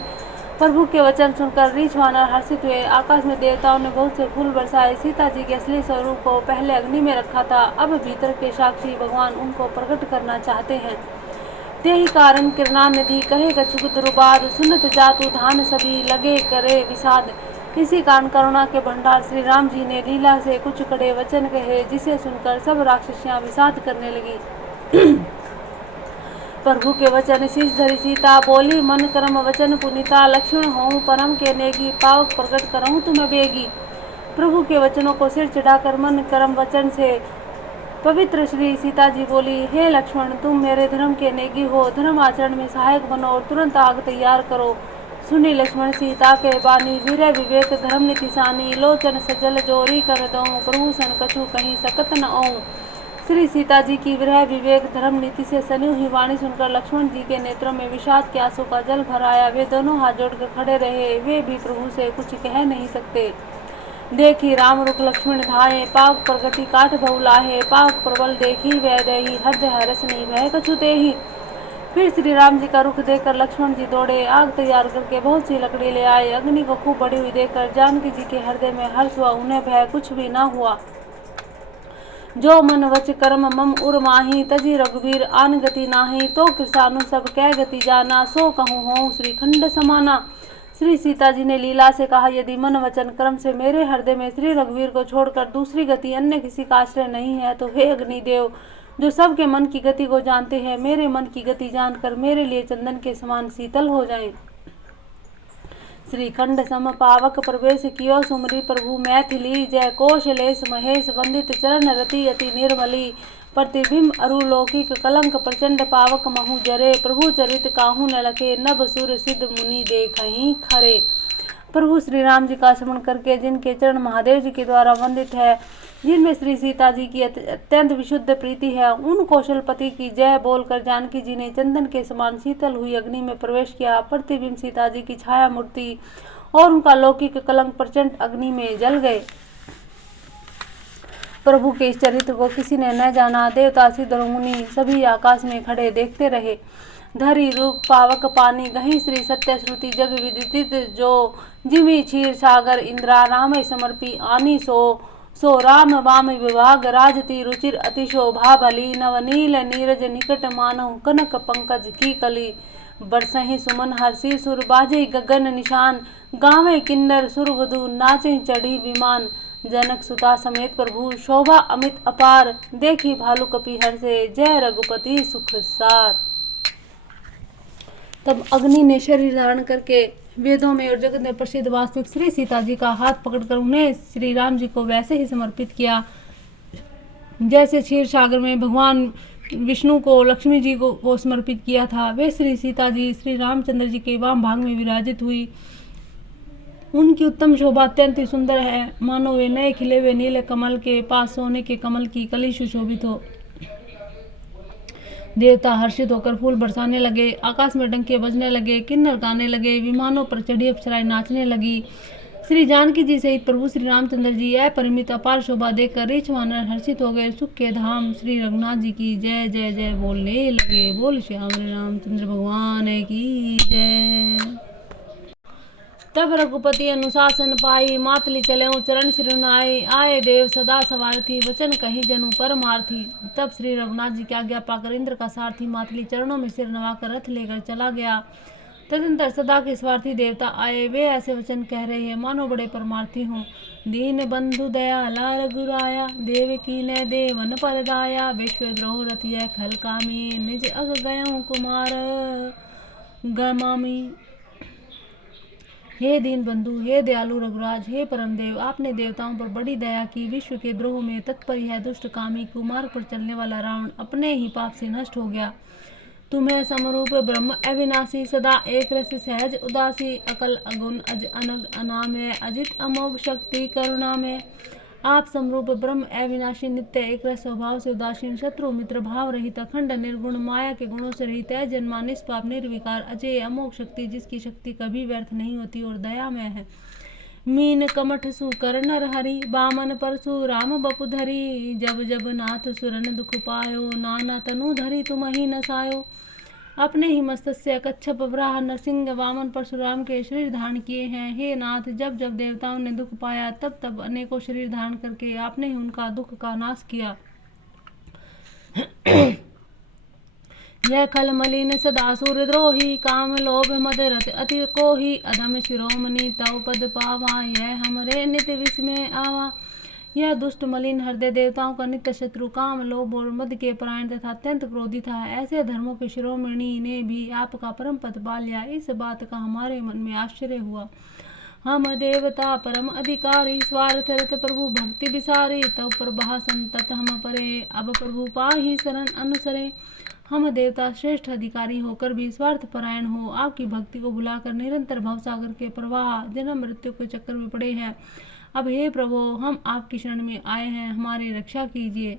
प्रभु के वचन सुनकर रीछ वानर हर्षित हुए। आकाश में देवताओं ने बहुत से फूल बरसाए। सीता जी के असली स्वरूप को पहले अग्नि में रखा था, अब भीतर के साक्षी भगवान उनको प्रकट करना चाहते हैं। तेहि कारण किरणा निधि कहे कछुक दुर्बाद, सुनत जातु धान सभी लगे करे विषाद। इसी कारण करुणा के भंडार श्री राम जी ने लीला से कुछ कड़े वचन कहे, जिसे सुनकर सब राक्षसियां विषाद करने लगी। प्रभु के वचन शीश धरी सीता, बोली मन कर्म वचन पुनीता, लक्ष्मण होऊं परम के नेगी, पावक प्रकट करऊं तुम्हें बेगी। प्रभु के वचनों को सिर चढ़ाकर मन कर्म वचन से पवित्र श्री सीता जी बोली, हे लक्ष्मण, तुम मेरे धर्म के नेगी हो, धर्म आचरण में सहायक बनो और तुरंत आग तैयार करो। सुनी लक्ष्मण सीता के बानी, वीर विवेक धर्म नीति सानी, लोचन सजल जोरी कर दऊं, प्रभु सन कछु कहीं सकत न आऊं। श्री सीता जी की विरह विवेक धर्म नीति से सनी हुई वाणी सुनकर लक्ष्मण जी के नेत्रों में विषाद के आंसू का जल भर आया। वे दोनों हाथ जोड़कर खड़े रहे, वे भी प्रभु से कुछ कह नहीं सकते। देखी राम रुख लक्ष्मण धाये, पाक प्रगति काठ बहुलाहे, पाक प्रबल देखी वैदेही, हृदय हरस नहीं भय कछु तेहि। फिर श्री राम जी का रुख देखकर लक्ष्मण जी दौड़े, आग तैयार करके बहुत सी लकड़ी ले आए। अग्नि को खूब बढ़ी हुई देखकर जानकी जी के हृदय में हर्ष हुआ, उन्हें भय कुछ भी न हुआ। जो मन वच कर्म मम उर माही, तजी रघुवीर आन गति नाही। तो कृषानु सब कै गति जाना, सो कहूँ हो श्रीखंड समाना। श्री सीता जी ने लीला से कहा, यदि मन वचन कर्म से मेरे हृदय में श्री रघुवीर को छोड़कर दूसरी गति अन्य किसी का आश्रय नहीं है, तो हे अग्निदेव, जो सबके मन की गति को जानते हैं, मेरे मन की गति जानकर मेरे लिए चंदन के समान शीतल हो जाएं। श्रीखंड सम पावक प्रवेश कियो, सुमरी प्रभु मैथिली। जय कौशलेश महेश वंदित चरण रति अति निर्मली। प्रतिबिंब अरुलौकिक कलंक प्रचंड पावक महु जरे। प्रभु चरित काहू न लखे, नभ सुर सिद्ध मुनि देखहि खरे। प्रभु श्री राम जी का स्मरण करके जिनके चरण महादेव जी के द्वारा वंदित है, जिनमें श्री सीता जी की अत्यंत विशुद्ध प्रीति है, उन कौशलपति की जय बोलकर जानकी जी ने चंदन के समान शीतल हुई अग्नि में प्रवेश किया। प्रतिबिंब सीता जी की छाया मूर्ति और उनका लौकिक कलंक प्रचंड अग्नि में जल गए। प्रभु के इस चरित्र को किसी ने न जाना। देवता सिद्ध और मुनि सभी आकाश में खड़े देखते रहे। धरी रूप पावक पानी, गही श्री सत्य श्रुति जग विदित। जो जिमी क्षीर सागर इंद्रा, राम समर्पी आनी सो राम वाम विभाग। राजती रुचिर अति शोभा भली, नवनील नीरज निकट मानव कनक पंकज की कली। बरसहि सुमन हर्षि सुर, बाजे गगन निशान। गावे किन्नर सुरवधु, नाचे चढ़ी विमान। जनक सुता समेत प्रभु, शोभा अमित अपार। देखी भालू कपि हर्षे, जय रघुपति सुख सार। तब अग्नि ने शरीर धारण करके वेदों में और जगत में प्रसिद्ध वास्तविक श्री सीता जी का हाथ पकड़कर उन्हें श्री राम जी को वैसे ही समर्पित किया जैसे क्षीर सागर में भगवान विष्णु को लक्ष्मी जी को समर्पित किया था। वे श्री सीता जी श्री रामचंद्र जी के वाम भाग में विराजित हुई। उनकी उत्तम शोभा अत्यंत ही सुंदर है, मानो वे नए खिले हुए नीले कमल के पास सोने के कमल की कली सुशोभित हो। देवता हर्षित होकर फूल बरसाने लगे, आकाश में डंके बजने लगे, किन्नर गाने लगे, विमानों पर चढ़ी अप्सराएं नाचने लगी। श्री जानकी जी सहित प्रभु श्री रामचंद्र जी अपरिमित अपार शोभा देखकर रीछ वानर हर्षित हो गए। सुख के धाम श्री रघुनाथ जी की जय जय जय बोलने लगे। बोल श्याम रामचंद्र भगवान की जय। तब रघुपति अनुशासन पाई, मातली चले चरण सिरुनाई। आए देव सदा सवारथी, वचन कही जनु परमार्थी। तब श्री रघुनाथ जी की आज्ञा पाकर इंद्र का सारथी मातली चरणों में सिर नवाकर रथ लेकर चला गया। तदंतर सदा के स्वार्थी देवता आए, वे ऐसे वचन कह रहे हैं मानो बड़े परमार्थी हों। दीन बंधु दयाला रघुराया, देव की न देवन पर दाया। विश्व द्रोह रतिय खल कामी, निज अग गयऊँ कुमार गमामी। हे दीन बंधु, हे दयालु रघुराज, हे परमदेव, आपने देवताओं पर बड़ी दया की। विश्व के द्रोह में तत्पर है दुष्ट कामी कुमार पर चलने वाला रावण अपने ही पाप से नष्ट हो गया। तुम्हें समरूप ब्रह्म अविनाशी, सदा एक रस सहज उदासी। अकल अगुण अज अनग अनामय, अजित अमोघ शक्ति करुणा में। आप समरूप ब्रह्म अविनाशी, नित्य एक रस स्वभाव से उदासीन, शत्रु मित्र भाव रहित, अखंड निर्गुण, माया के गुणों से रहित, जन्मा निष्पाप निर्विकार, अजय अमोघ शक्ति, जिसकी शक्ति कभी व्यर्थ नहीं होती और दयामय है। मीन कमठ सुकर नर हरि, बामन परशु राम बपुधरी। जब जब नाथ सुरन दुख पायो, नाना तनु धरी तुम ही नसायो। अपने ही मस्तक से कच्छप वराह नरसिंह वामन परशुराम के शरीर धारण किए हैं। हे नाथ, जब जब देवताओं ने दुख पाया, तब तब अनेकों शरीर धारण करके आपने ही उनका दुख का नाश किया। यह खल मलिन सदा सूर द्रोही, काम लोभ मद रत अति कोही। अधम शिरोमणि तव पद पावा, यह हमरे नित विस्मय आवा। यह दुष्ट मलिन हृदय देवताओं का नित्य शत्रु, काम लोभ और मद के परायण तथा अत्यंत क्रोधी था। ऐसे धर्मों के शिरोमणि ने भी आपका परम पद पा लिया। इस बात का हमारे मन में आश्चर्य हुआ। हम देवता परम अधिकारी, स्वार्थ रत प्रभु भक्ति विसारी। तब प्रभा संतत हम परे, अब प्रभु पाहि शरण अनुसरे। हम देवता श्रेष्ठ अधिकारी होकर भी स्वार्थ परायण हो आपकी भक्ति को भुलाकर निरंतर भवसागर के प्रवाह जन्म मृत्यु के चक्कर में पड़े हैं। अब हे प्रभु, हम आपकी शरण में आए हैं, हमारी रक्षा कीजिए।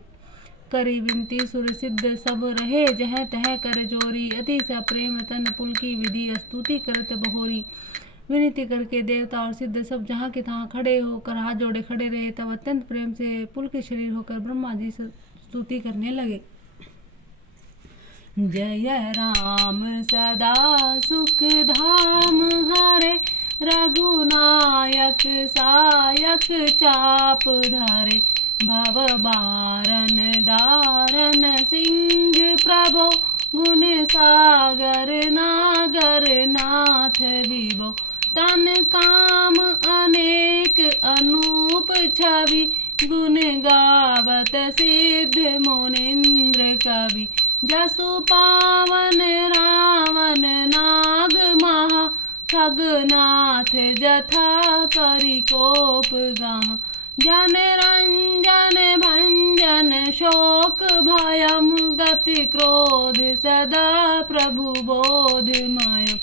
करी विनती सुर सिद्ध सब रहे जह तह कर जोरी अति स प्रेम तन पुलकी विधि स्तुति करत बहोरी। विनती करके देवता और सिद्ध सब जहाँ के तहाँ खड़े होकर हाथ जोड़े खड़े रहे। तब अत्यंत प्रेम से पुलक शरीर होकर ब्रह्मा जी स्तुति करने लगे। जय राम सदा सुख धाम हरे रघुनायक सायक चाप धरे भव बारन दारन सिंह प्रभो गुण सागर नागर नाथ विभो तन काम अनेक अनूप छवि गुण गावत सिद्ध मुनिंद्र कवि। जसु पावन रावण नाग महा खगनाथ जथा करि कोप गाहा। जन रंजन भंजन शोक भयम गति क्रोध सदा प्रभु बोध मयम।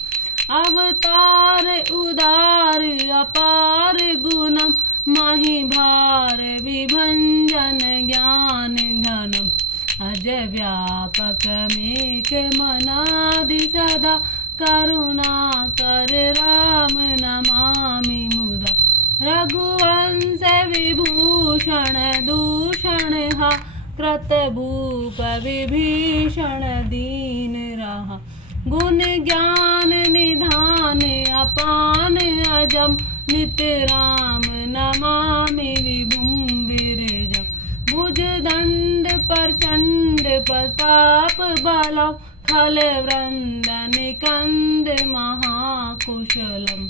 अवतार उदार अपार गुणम महि भार विभंजन ज्ञान घनम। अजय व्यापक मेघ मनादि सदा करुणा कर राम नमामि मुदा। रघुवंश विभूषण दूषण हा कृत भूप विभीषण दीन रहा। गुण ज्ञान निधान अपान अजम नित राम नमामि विभुम विरजम। भुज दंड प्रचंड प्रताप बलम खल वृंद निकंद महाकुशलम।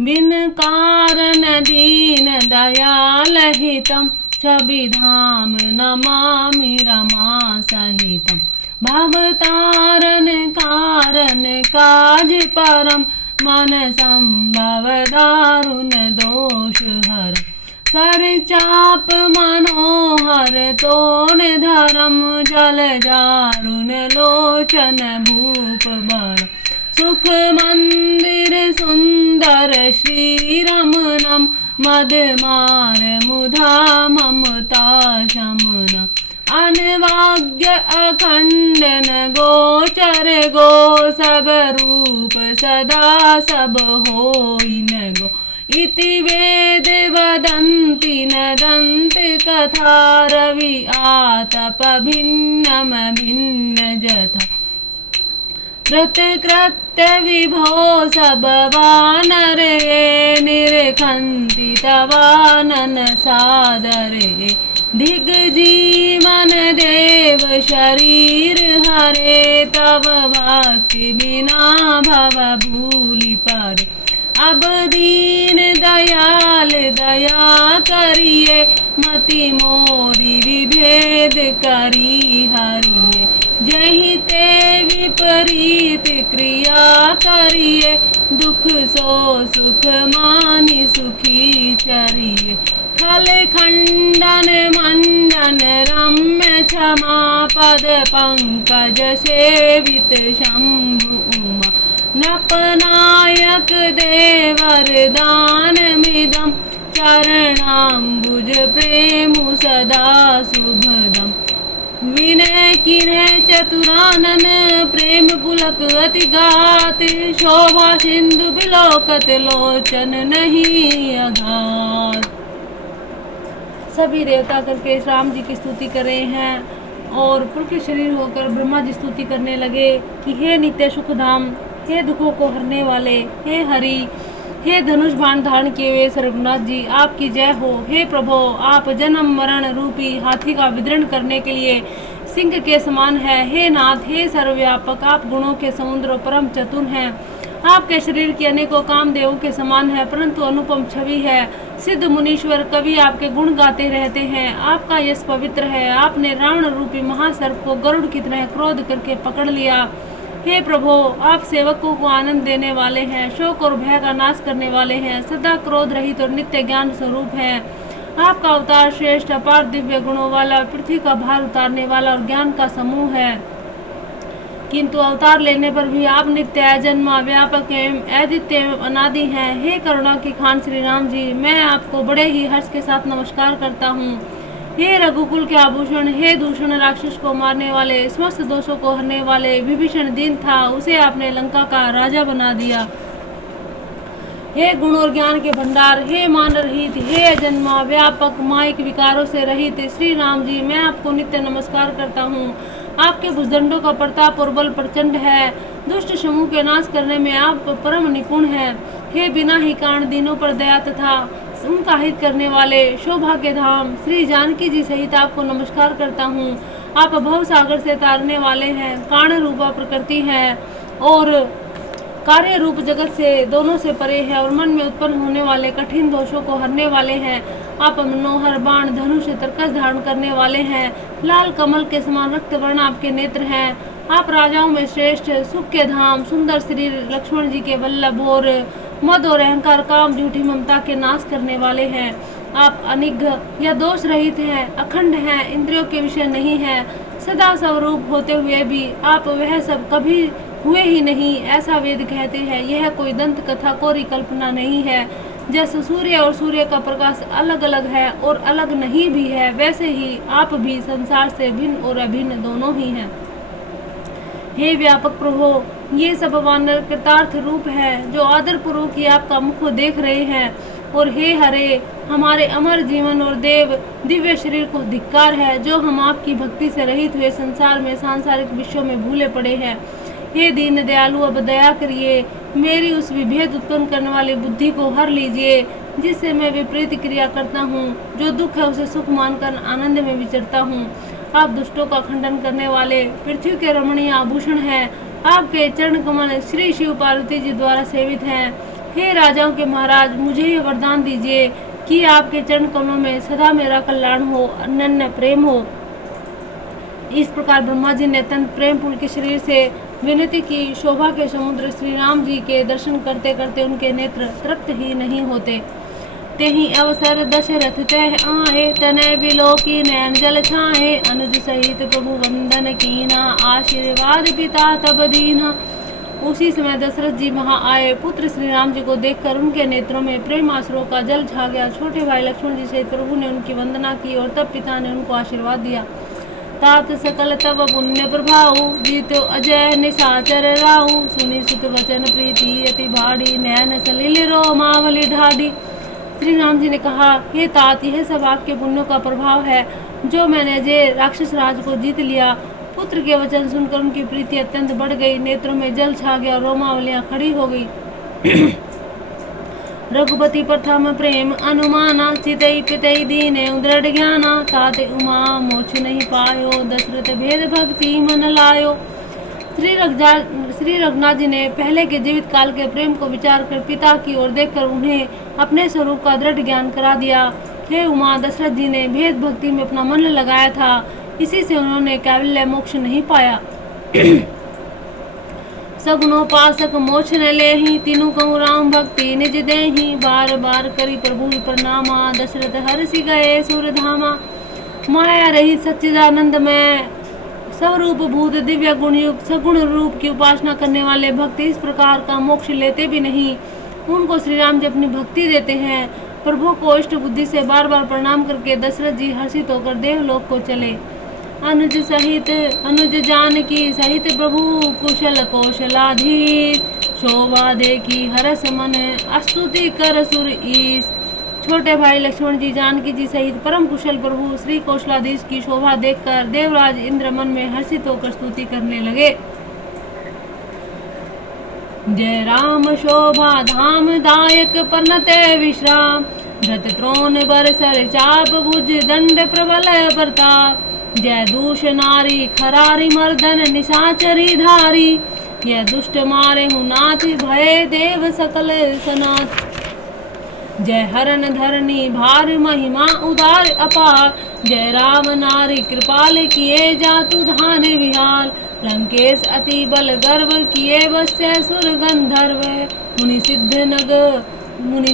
बिन कारण दीन दयाल हितम छवि धाम नमामि रमा सहितम। भवतारण कारण काज परम मन संभव दारुण दोष हर। कर चाप मनोहर तोन धरम जल जारुण लोचन भूप बर। सुख मंदिर सुंदर श्री रमणम मद मार मुधा ममता शमनम। अनवाग्य अखंडन गोचर गो सब रूप सदा सब होई न गो। इति वेद वदन्ति न दंत कथा रवि आतप भिन्नम भिन्न जथा। कृत्य विभो सब वानरे निरखन्ति तवानन सादरे। दिग्जीवन देव शरीर हरे तब भक्ति बिना भव भूलि पारे। अब दीन दयाल दया करिए मति मोरी विभेद करी हरिये। जहि ते विपरीत क्रिया करिए दुख सो सुख मानि सुखी चरिए। खल खंडन मंडन रम्य क्षमा पद पंकज सेवित शंभु उमा। नपनायक देवर दान मिदम चरणाम्बुज प्रेम सदा शुभदम। विनय किन्ह चतुरानन प्रेम पुलक अति गात। शोभा सिंधु बिलोकत लोचन नहीं अघात। सभी देवता करके राम जी की स्तुति कर रहे हैं और पुलकित शरीर होकर ब्रह्मा जी स्तुति करने लगे कि हे नित्य सुखधाम, हे दुखों को हरने वाले, हे हरि, हे धनुष बाण धारण किए हुए सर्वनाथ जी आपकी जय हो। हे प्रभो, आप जन्म मरण रूपी हाथी का विदरण करने के लिए सिंह के समान है। हे नाथ, हे सर्वव्यापक, आप गुणों के समुद्र परम चतुर हैं। आपके शरीर की अनेकों कामदेवों के समान है, परंतु अनुपम छवि है। सिद्ध मुनीश्वर कवि आपके गुण गाते रहते हैं। आपका यश पवित्र है। आपने रावण रूपी महासर्प को गरुड़ की तरह क्रोध करके पकड़ लिया। हे प्रभो, आप सेवकों को आनंद देने वाले हैं, शोक और भय का नाश करने वाले हैं, सदा क्रोध रहित और नित्य ज्ञान स्वरूप है। आपका अवतार श्रेष्ठ अपार दिव्य गुणों वाला, पृथ्वी का भार उतारने वाला और ज्ञान का समूह है। किंतु अवतार लेने पर भी आप नित्य अजन्मा व्यापक एवं अद्वितीय एवं अनादि हैं। हे करुणा की खान श्री राम जी, मैं आपको बड़े ही हर्ष के साथ नमस्कार करता हूँ। हे रघुकुल के आभूषण, हे दूषण राक्षस को मारने वाले, समस्त दोषों को हरने वाले, विभीषण दीन था, उसे आपने लंका का राजा बना दिया। हे गुण और ज्ञान के भंडार, हे मान रहित, हे अजन्मा व्यापक माइक विकारों से रहित श्री राम जी, मैं आपको नित्य नमस्कार करता हूँ। आपके भुजदंडों का प्रताप और बल प्रचंड है। दुष्ट समूह के नाश करने में आप परम निपुण हैं। हे बिना ही कारण दीनों पर दया तथा उनका हित करने वाले शोभा के धाम श्री जानकी जी सहित आपको नमस्कार करता हूँ। आप भव सागर से तारने वाले हैं, कारण रूपा प्रकृति है और कार्य रूप जगत से दोनों से परे है और मन में उत्पन्न होने वाले कठिन दोषों को हरने वाले हैं। आप मनोहर बाण धनुष तरकस धारण करने वाले हैं। लाल कमल के समान रक्त वर्ण आपके नेत्र हैं। आप राजाओं में श्रेष्ठ, सुख के धाम, सुंदर श्री लक्ष्मण जी के वल्लभ और मद और अहंकार काम झूठी ममता के नाश करने वाले हैं। आप अनिघ्न या दोष रहित हैं, अखंड हैं, इंद्रियों के विषय नहीं है, सदा स्वरूप होते हुए भी आप वह सब कभी हुए ही नहीं, ऐसा वेद कहते हैं। यह कोई दंत कथा कोरी कल्पना नहीं है। जैसे सूर्य और सूर्य का प्रकाश अलग अलग है और अलग नहीं भी है, वैसे ही आप भी संसार से भिन्न और अभिन्न दोनों ही हैं। हे व्यापक प्रभु, ये सब वानर कृतार्थ रूप है जो आदर पूर्वक ही आपका मुख देख रहे हैं। और हे हरे, हमारे अमर जीवन और देव दिव्य शरीर को धिक्कार है जो हम आपकी भक्ति से रहित हुए संसार में सांसारिक विषयों में भूले पड़े हैं। हे दीन दयालु, अब दया करिए, मेरी उस विभेद उत्पन्न करने वाली बुद्धि को हर लीजिए जिससे मैं विपरीत क्रिया करता हूँ। जो दुख है उसे सुख मानकर आनंद में विचरता हूँ। आप दुष्टों का खंडन करने वाले पृथ्वी के रमणीय आभूषण हैं। आपके चरण कमल श्री शिव पार्वती जी द्वारा सेवित हैं। हे राजाओं के महाराज, मुझे ये वरदान दीजिए कि आपके चरण कमलों में सदा मेरा कल्याण हो, अनन्य प्रेम हो। इस प्रकार ब्रह्मा जी ने अत्यंत प्रेम पूर्ण के शरीर से विनती की। शोभा के समुद्र श्री राम जी के दर्शन करते करते उनके नेत्र तृप्त ही नहीं होते। तेहि अवसर दशरथ तह आए, तनय बिलोकी नैन जल छाए, अनुज सहित प्रभु वंदन कीना, आशीर्वाद पिता तब दीना। उसी समय दशरथ जी वहां आए। पुत्र श्री राम जी को देखकर उनके नेत्रों में प्रेम आश्रों का जल छा गया। छोटे भाई लक्ष्मण जी सहित प्रभु ने उनकी वंदना की और तब पिता ने उनको आशीर्वाद दिया। तात सकल तब पुण्य प्रभाव, जीतो अजय निशाचर राहु, सुनि सुत वचन प्रीति अति भाड़ी, नैन सलिल रोमावली ढाडी। श्री राम जी ने कहा, हे तात, यह सब आपके पुण्यों का प्रभाव है जो मैंने अजय राक्षस राज को जीत लिया। पुत्र के वचन सुनकर उनकी प्रीति अत्यंत बढ़ गई, नेत्रों में जल छा गया और रोमावलियां खड़ी हो गई। रघुपति प्रथम प्रेम अनुमाना, चितई पितई दीने दृढ़ ज्ञाना, ताते उमा मोक्ष नहीं पायो, दशरथ भेद भक्ति मन लायो। श्री रघुनाथ जी ने पहले के जीवित काल के प्रेम को विचार कर पिता की ओर देखकर उन्हें अपने स्वरूप का दृढ़ ज्ञान करा दिया। हे उमा, दशरथ जी ने भेद भक्ति में अपना मन लगाया था, इसी से उन्होंने कैवल्य मोक्ष नहीं पाया। सगुनोपासक मोक्ष न लेहि, तीनों कहूँ राम भक्ति निज देहि, बार बार करी प्रभु प्रणामा, दशरथ हर्षि गए सूरधामा। माया रहित सच्चिदानंद में स्वरूप भूत दिव्य गुण युक्त सगुण रूप की उपासना करने वाले भक्त इस प्रकार का मोक्ष लेते भी नहीं। उनको श्री राम जी अपनी भक्ति देते हैं। प्रभु को इष्ट बुद्धि से बार बार प्रणाम करके दशरथ जी हर्षित होकर देवलोक को चले। अनुज जानकी सहित प्रभु, कुशल कौशलाधीश, शोभा देखी हरस मन, स्तुति कर सुर ईश। छोटे भाई लक्ष्मण जी जानकी जी सहित परम कुशल प्रभु श्री कौशलाधीश की शोभा देखकर देवराज इंद्र मन में हर्षित होकर स्तुति करने लगे। जय राम शोभा धाम दायक परनते विश्राम, धृत त्रोण बरसर चाप भुज दंड प्रबल प्रताप। जय दूष नारी खरारी मर्दन निशाचरी धारी, यह दुष्ट मारे हूँ नाथ भय देव सकल सनाथ। जय हरन धरनी भार महिमा उदार अपार, जय राम नारी कृपाल किए जातु धान विहार। लंकेश अति बल गर्व किए वस्य सुर गंधर्व, मुनि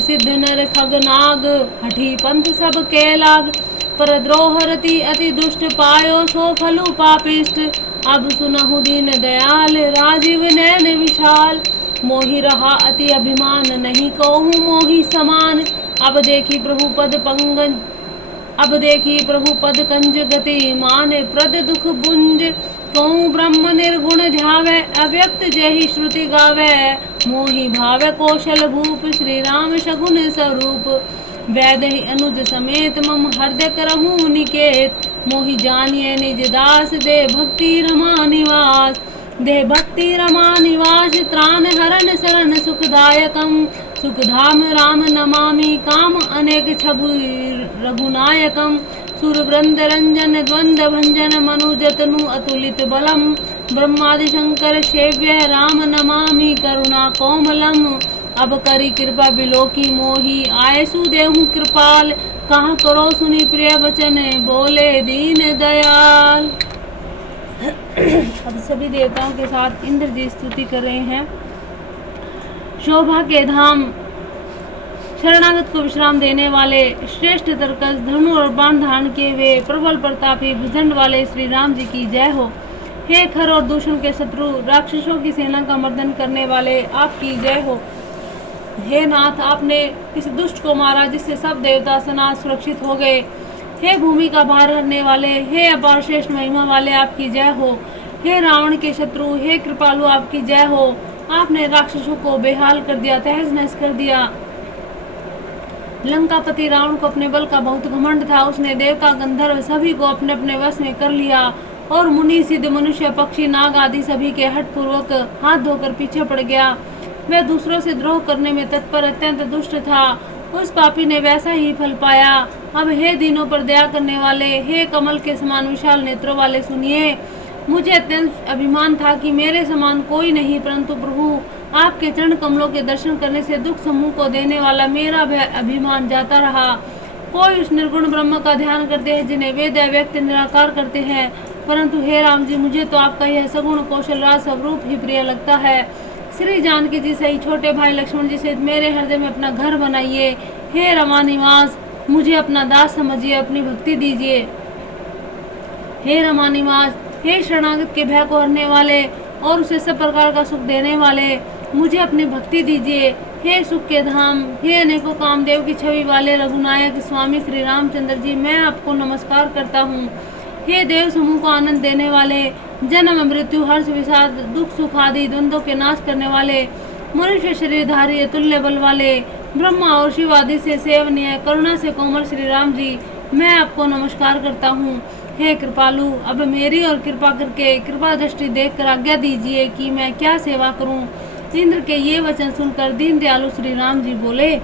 सिद्ध नर खग नाग, हठी पंथ सब के लाग। पर द्रोहरति अति दुष्ट पायो सो फलु पापिष्ट, अब सुनहु दीन दयाल राजीव नैन विशाल। मोहि रहा अति अभिमान नहीं कहूँ मोहि समान, अब देखी प्रभु पद पंकज अब देखी प्रभु पद कंज गति माने प्रद दुख बुंज कहूँ ब्रह्म निर्गुण ध्यावे अव्यक्त जहि श्रुति गावे मोहि भावे कौशल भूप श्री राम शगुन स्वरूप वैद ही अनुज समेत मम हृदय करहूँ निकेत मोहि जानिए निज दास दे भक्ति रमा निवास दे भक्ति रमा निवास त्राण हरण शरण सुखदायकम सुखधाम राम नमामि काम अनेक छबु रघुनायकम सुरवृंद रंजन द्वंद्व भंजन मनुजतनु अतुलित बलम ब्रह्मादि शंकर सेव्य राम नमामि करुणा कोमलम अब करी कृपा बिलोकी मोही आयसु देहु कृपाल कहाँ करो सुनी प्रिय वचन बोले दीन दयाल। अब सभी देवताओं के साथ इंद्र जी स्तुति कर रहे हैं। शोभा के धाम शरणागत को विश्राम देने वाले श्रेष्ठ तरकस धनु और बाण धारण किए हुए प्रबल प्रतापी भुजंड वाले श्री राम जी की जय हो। हे खर और दूषण के शत्रु राक्षसों की सेना का मर्दन करने वाले आपकी जय हो। हे नाथ आपने इस दुष्ट को मारा जिससे सब देवता सनाथ सुरक्षित हो गए। हे भूमि का भार हरने वाले हे अपार श्रेष्ठ महिमा वाले आपकी जय हो। हे रावण के शत्रु हे कृपालु आपकी जय हो। आपने राक्षसों को बेहाल कर दिया तहस नहस कर दिया। लंकापति रावण को अपने बल का बहुत घमंड था। उसने देवता गंधर्व सभी को अपने अपने वश में कर लिया और मुनि सिद्ध मनुष्य पक्षी नाग आदि सभी के हठ पूर्वक हाथ धोकर पीछे पड़ गया। वह दूसरों से द्रोह करने में तत्पर अत्यंत दुष्ट था। उस पापी ने वैसा ही फल पाया। अब हे दीनों पर दया करने वाले हे कमल के समान विशाल नेत्रों वाले सुनिए। मुझे अत्यंत अभिमान था कि मेरे समान कोई नहीं, परंतु प्रभु आपके चरण कमलों के दर्शन करने से दुख समूह को देने वाला मेरा अभिमान जाता रहा। कोई उस निर्गुण ब्रह्म का ध्यान करते हैं जिन्हें वेद व्यक्त निराकार करते हैं, परंतु हे राम जी मुझे तो आपका यह सगुण कौशल राज स्वरूप ही प्रिय लगता है। श्री जानकी जी सही छोटे भाई लक्ष्मण जी सहित मेरे हृदय में अपना घर बनाइए। हे रमा निवास मुझे अपना दास समझिए, अपनी भक्ति दीजिए। हे रमा निवास हे शरणागत के भय को हरने वाले और उसे सब प्रकार का सुख देने वाले मुझे अपनी भक्ति दीजिए। हे सुख के धाम हे अनेकों कामदेव की छवि वाले रघुनायक स्वामी श्री रामचंद्र जी मैं आपको नमस्कार करता हूँ। हे देव समूह को आनंद देने वाले जन्म मृत्यु हर्ष विषाद दुख सुख आदि द्वंद्वों के नाश करने वाले मनुष्य शरीरधारी अतुल्य बल वाले ब्रह्मा और शिव आदि से सेवनीय करुणा से कोमल श्री राम जी मैं आपको नमस्कार करता हूँ। हे कृपालु अब मेरी और कृपा करके कृपा दृष्टि देखकर आज्ञा दीजिए कि मैं क्या सेवा करूं। इंद्र के ये वचन सुनकर दीन दयालु श्री राम जी बोले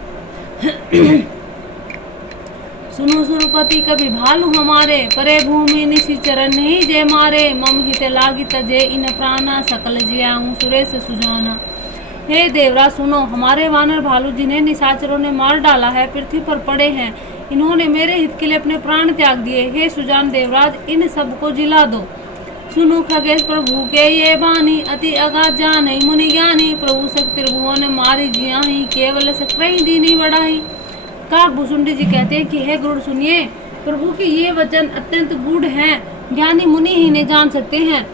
सुनो सुरपति कभी भालू हमारे परे भूमि निशिचरण नहीं जय मारे मम हित लागित जय इन प्राणा सकल जयाऊं सुरेश सुजाना। हे देवराज सुनो हमारे वानर भालू जिन्हें निशाचरों ने मार डाला है पृथ्वी पर पड़े हैं। इन्होंने मेरे हित के लिए अपने प्राण त्याग दिए। हे सुजान देवराज इन सब को जिला दो। सुनो खगेश प्रभु के ये बानी अति अगाध जानी मुनि ज्ञानी प्रभु शक्ति भुवन मारी जियाही केवल सकरई दीनी बढ़ाई। काक भुसुंडी जी कहते हैं कि हे गुरु सुनिए प्रभु के ये वचन अत्यंत गूढ़ हैं, ज्ञानी मुनि ही नहीं जान सकते हैं।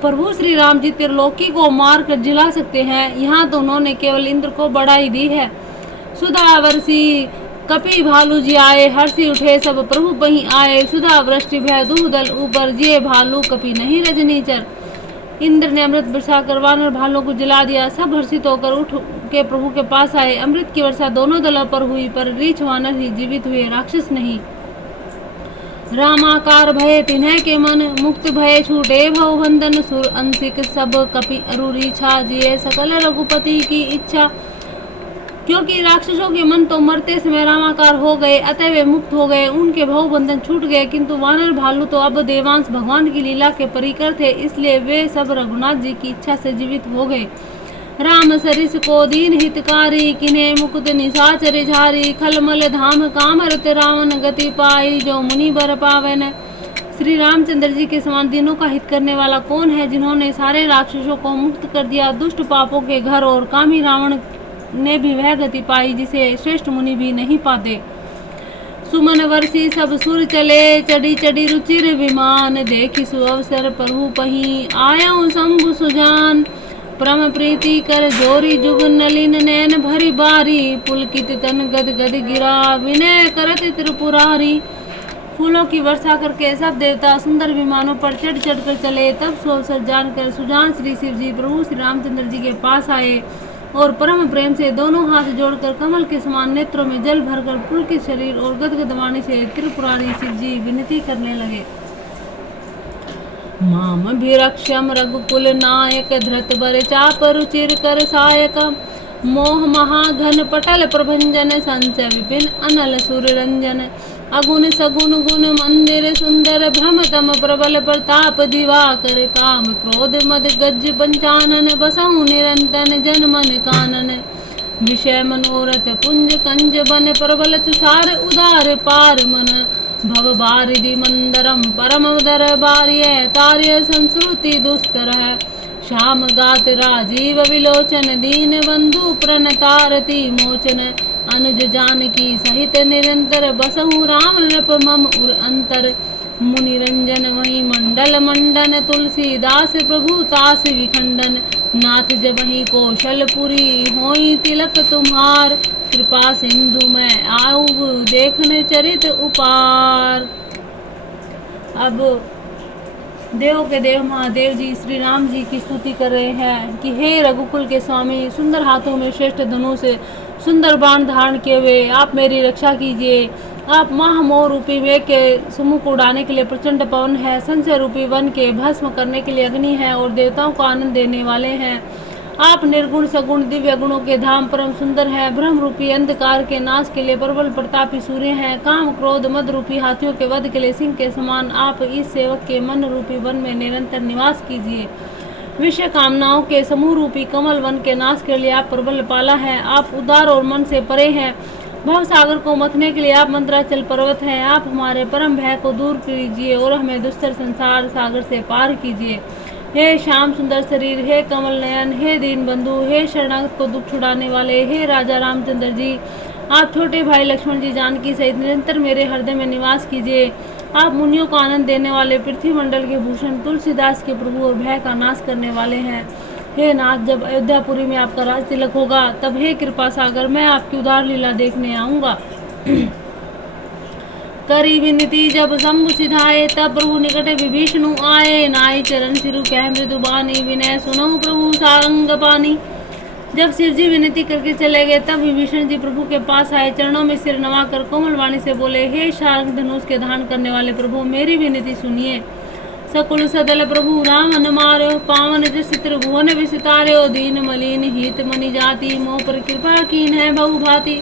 प्रभु श्री राम जी त्रिलोकी को मार कर जिला सकते हैं। यहाँ तो उन्होंने केवल इंद्र को बढ़ाई दी है। सुधा वर्षी कपि भालू जी आए हर्षी उठे सब प्रभु वहीं आए। सुधा वृष्टि भय दूदल ऊपर जिये भालू कपि नहीं रजनीचर। इंद्र ने अमृत वर्षा कर वानर भालू को जला दिया। सब हर्षित होकर उठ के प्रभु के पास आए। अमृत की वर्षा दोनों दलों पर हुई पर रीछ वानर ही जीवित हुए, राक्षस नहीं। रामाकार भय तिन्ह के मन मुक्त भय छूटे भव बंधन सुर अंशिक सब कपि अरुरी छा जिये सकल रघुपति की इच्छा। क्योंकि राक्षसों के मन तो मरते समय रामाकार हो गए अतः वे मुक्त हो गए, उनके भव बंधन छूट गए, किंतु वानर भालू तो अब देवांश भगवान की लीला के परिकर थे, इसलिए वे सब रघुनाथ जी की इच्छा से जीवित हो गए। राम सरिस को दीन हितकारी किन्हे मुकुत निशाचर झारी खलमल धाम कामरत रावण गति पाई जो मुनि बर पावन। श्री रामचंद्र जी के समान दिनों का हित करने वाला कौन है जिन्होंने सारे राक्षसों को मुक्त कर दिया। दुष्ट पापों के घर और कामी रावण ने भी वह गति पाई जिसे श्रेष्ठ मुनि भी नहीं पाते। सुमन वर्षी सब सुर चले चढ़ी चढ़ी रुचिर विमान देखी सुअवसर प्रभु पही आया शंभु सुजान। परम प्रीति कर जोरी जुग नलिन नैन भरी बारी पुलकित तन गद गद गिरा विनय करत त्रिपुरारी। फूलों की वर्षा करके सब देवता सुंदर विमानों पर चढ़ चढ़ कर चले। तब सो अवसर जानकर सुजान श्री शिव जी प्रभु श्री रामचंद्र जी के पास आए और परम प्रेम से दोनों हाथ जोड़कर कमल के समान नेत्रों में जल भरकर पुलकित शरीर और गदगद वाणी से त्रिपुरारी शिव जी विनती करने लगे। माम भिरक्षम रघुकुल नायक धृत बर चाप रुचिर कर सायक मोह महाघन पटल प्रभंजन संचय विपिन अनल सुर रंजन अगुण सगुण गुण मंदिर सुंदर भ्रम तम प्रबल प्रताप दिवाकर काम क्रोध मद गज पंचानन बसहु निरंतन जन मन कानन विषय मनोरथ पुंज कंज बन प्रबल तुषार उदार पार मन भव बारिधि मंदरम परम उदर बार्य तार्य संस्कृति दुस्तर है श्याम गात राजीव विलोचन दीन बंधु प्रणतारती मोचन अनुज जानकी सहित निरंतर बसहु राम नृप मम उर अंतर मुनि रंजन वही मंडल मंडन तुलसीदास प्रभु तास विखंडन नाथ जबहि कौशलपुरी होई तिलक तुम्हार कृपा सिंधु में आऊ देखने चरित उपार। अब देव के देव महादेव जी श्री राम जी की स्तुति कर रहे हैं कि हे रघुकुल के स्वामी, सुंदर हाथों में श्रेष्ठ धनुष से सुंदर बाण धारण किए हुए आप मेरी रक्षा कीजिए। आप महामोह रूपी वेग के समूह को उड़ाने के लिए प्रचंड पवन है, संशय रूपी वन के भस्म करने के लिए अग्नि है और देवताओं को आनंद देने वाले हैं। आप निर्गुण सगुण दिव्य गुणों के धाम परम सुंदर है, ब्रह्म रूपी अंधकार के नाश के लिए प्रबल प्रतापी सूर्य हैं, काम क्रोध मद रूपी हाथियों के वध के लिए सिंह के समान आप इस सेवक के मन रूपी वन में निरंतर निवास कीजिए। विषय कामनाओं के समूह रूपी कमल वन के नाश के लिए आप प्रबल पाला है। आप उदार और मन से परे हैं, भव सागर को मथने के लिए आप मंत्राचल पर्वत हैं। आप हमारे परम भय को दूर कीजिए और हमें दुस्तर संसार सागर से पार कीजिए। हे श्याम सुंदर शरीर, हे कमल नयन, हे दीन बंधु, हे शरणागत को दुख छुड़ाने वाले, हे राजा रामचंद्र जी, आप छोटे भाई लक्ष्मण जी जानकी सहित निरंतर मेरे हृदय में निवास कीजिए। आप मुनियों को आनंद देने वाले, पृथ्वी मंडल के भूषण, तुलसीदास के प्रभु और भय का नाश करने वाले हैं। हे नाथ, जब अयोध्यापुरी में आपका राज तिलक होगा तब हे कृपा सागर मैं आपकी उदार लीला देखने आऊंगा। करी विनती जब शंभु सिधाए, तब प्रभु निकट विभीषणु आए। नाई चरण सिरु कह मृदु बानी, विनय सुनऊ प्रभु सारंग पानी। जब शिव जी विनती करके चले गए तब विभीषण जी प्रभु के पास आए, चरणों में सिर नवा कर कोमल वाणी से बोले, हे शार्ंग धनुष के धारण करने वाले प्रभु, मेरी विनती सुनिए। सकुल सदल प्रभु राम न मार्यो, पावन जस त्रिभुवन विसितार्यो। दीन मलिन हित मनि जाति, मोह पर कृपा कीन है बहु भांति।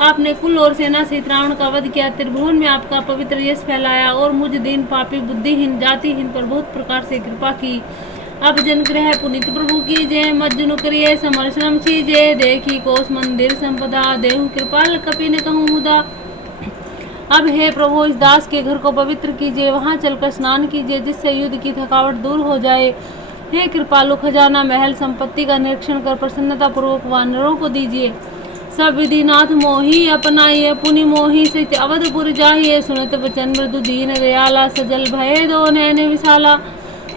आपने कुल और सेना सहित रावण का वध किया, त्रिभुवन में आपका पवित्र यश फैलाया और मुझ दीन पापी बुद्धिहीन जातिहीन पर बहुत प्रकार से कृपा की। अब जन ग्रह पुनित प्रभु की जय, मज्जनु करिए समर्शनम छीजे। देखी कोस मंदिर संपदा, देहु कृपाल कपिन कहूँ मुदा। अब हे प्रभु, इस दास के घर को पवित्र कीजिए, वहां चलकर स्नान कीजिए जिससे युद्ध की थकावट दूर हो जाए। हे कृपालु, खजाना महल संपत्ति का निरीक्षण कर प्रसन्नता पूर्वक वानरों को दीजिए। सब विधिनाथ मोही अपनाइए, पुनि मोही से अवधपुर जाइए। सुनत वचन मृदु दीन दयाला, सजल भय दो नैन विशाला।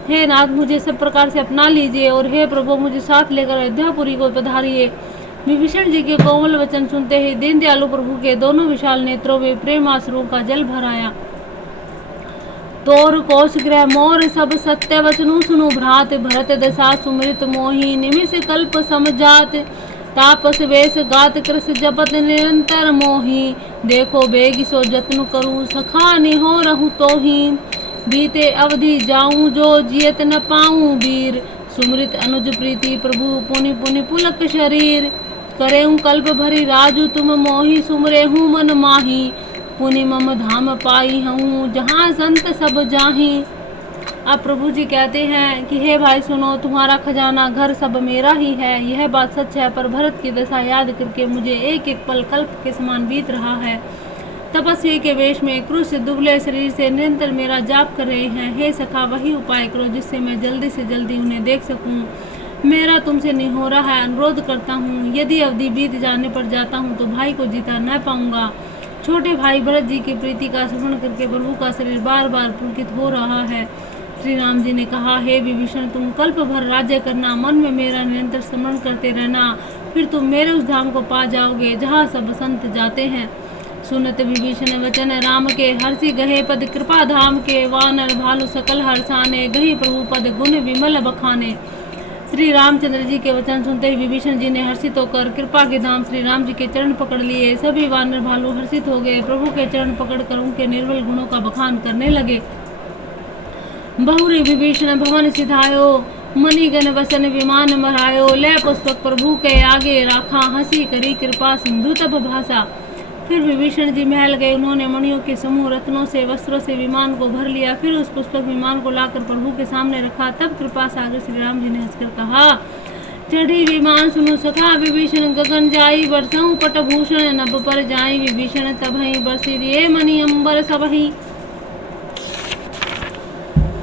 हे नाथ, मुझे सब प्रकार से अपना लीजिए और हे प्रभु, मुझे साथ लेकर अयोध्यापुरी को पधारिए। विभीषण जी के कोमल वचन सुनते ही दीन दयालु प्रभु के दोनों विशाल नेत्रों में प्रेम आंसुओं का जल भर आया। तोर कोश ग्रह मोर सब सत्य वचनु, सुनु भ्रात भरत दशा सुमृत मोही। निमिष कल्प समझात, तापस वेश गात कृस जपत निरंतर मोही। देखो बेगी सो जत्न करूं, सखा निहो रहूं तो ही। बीते अवधि जाऊं, जो जियत न पाऊं वीर। सुमृत अनुज प्रीति प्रभु, पुनि पुनि पुलक शरीर। करेऊं कल्प भरी राजू, तुम मोही सुमरे हूँ मन माही। पुनि मम धाम पाई हूँ, जहाँ संत सब जाही। अब प्रभु जी कहते हैं कि हे भाई सुनो, तुम्हारा खजाना घर सब मेरा ही है। यह बात सच है, पर भरत की दशा याद करके मुझे एक एक पल कल्प के समान बीत रहा है। तपस्वी के वेश में क्रूस दुबले शरीर से निरंतर मेरा जाप कर रहे हैं। हे सखा, वही उपाय करो जिससे मैं जल्दी से जल्दी उन्हें देख सकूं। मेरा तुमसे नहीं हो रहा है, अनुरोध करता हूँ। यदि अवधि बीत जाने पर जाता हूँ तो भाई को जीता न पाऊंगा। छोटे भाई भरत जी की प्रीति का स्मरण करके प्रभु का शरीर बार बार पुलकित हो रहा है। श्री राम जी ने कहा, हे विभीषण, तुम कल्प भर राज्य करना, मन में मेरा निरंतर स्मरण करते रहना, फिर तुम मेरे उस धाम को पा जाओगे जहाँ सब संत जाते हैं। सुनत विभीषण वचन राम के, हर्षि गहे पद कृपा धाम के। वानर भालु सकल हर्षाने, गही प्रभु पद गुण विमल बखाने। श्री रामचंद्र जी के वचन सुनते ही विभीषण जी ने हर्षित होकर कृपा के धाम श्री राम जी के चरण पकड़ लिए। सभी वानर भालू हर्षित हो गए, प्रभु के चरण पकड़कर उनके निर्मल गुणों का बखान करने लगे। बहुरी विभीषण भवन सिधायो, मणिगण वसन विमान मरायो। ले पुस्तक प्रभु के आगे राखा, हंसी करी कृपा सिंधु तब भाषा। फिर विभीषण जी महल गए, उन्होंने मणियों के समूह रत्नों से वस्त्रों से विमान को भर लिया। फिर उस पुष्पक विमान को लाकर प्रभु के सामने रखा। तब कृपा सागर श्री राम जी ने हंसकर कहा, चढ़ी विमान सुनु सखा विभीषण, गगन जाई बरसऊं पटभूषण। नभ पर जाई विभीषण तबहि, बरसी दिए मणि अंबर सबहि।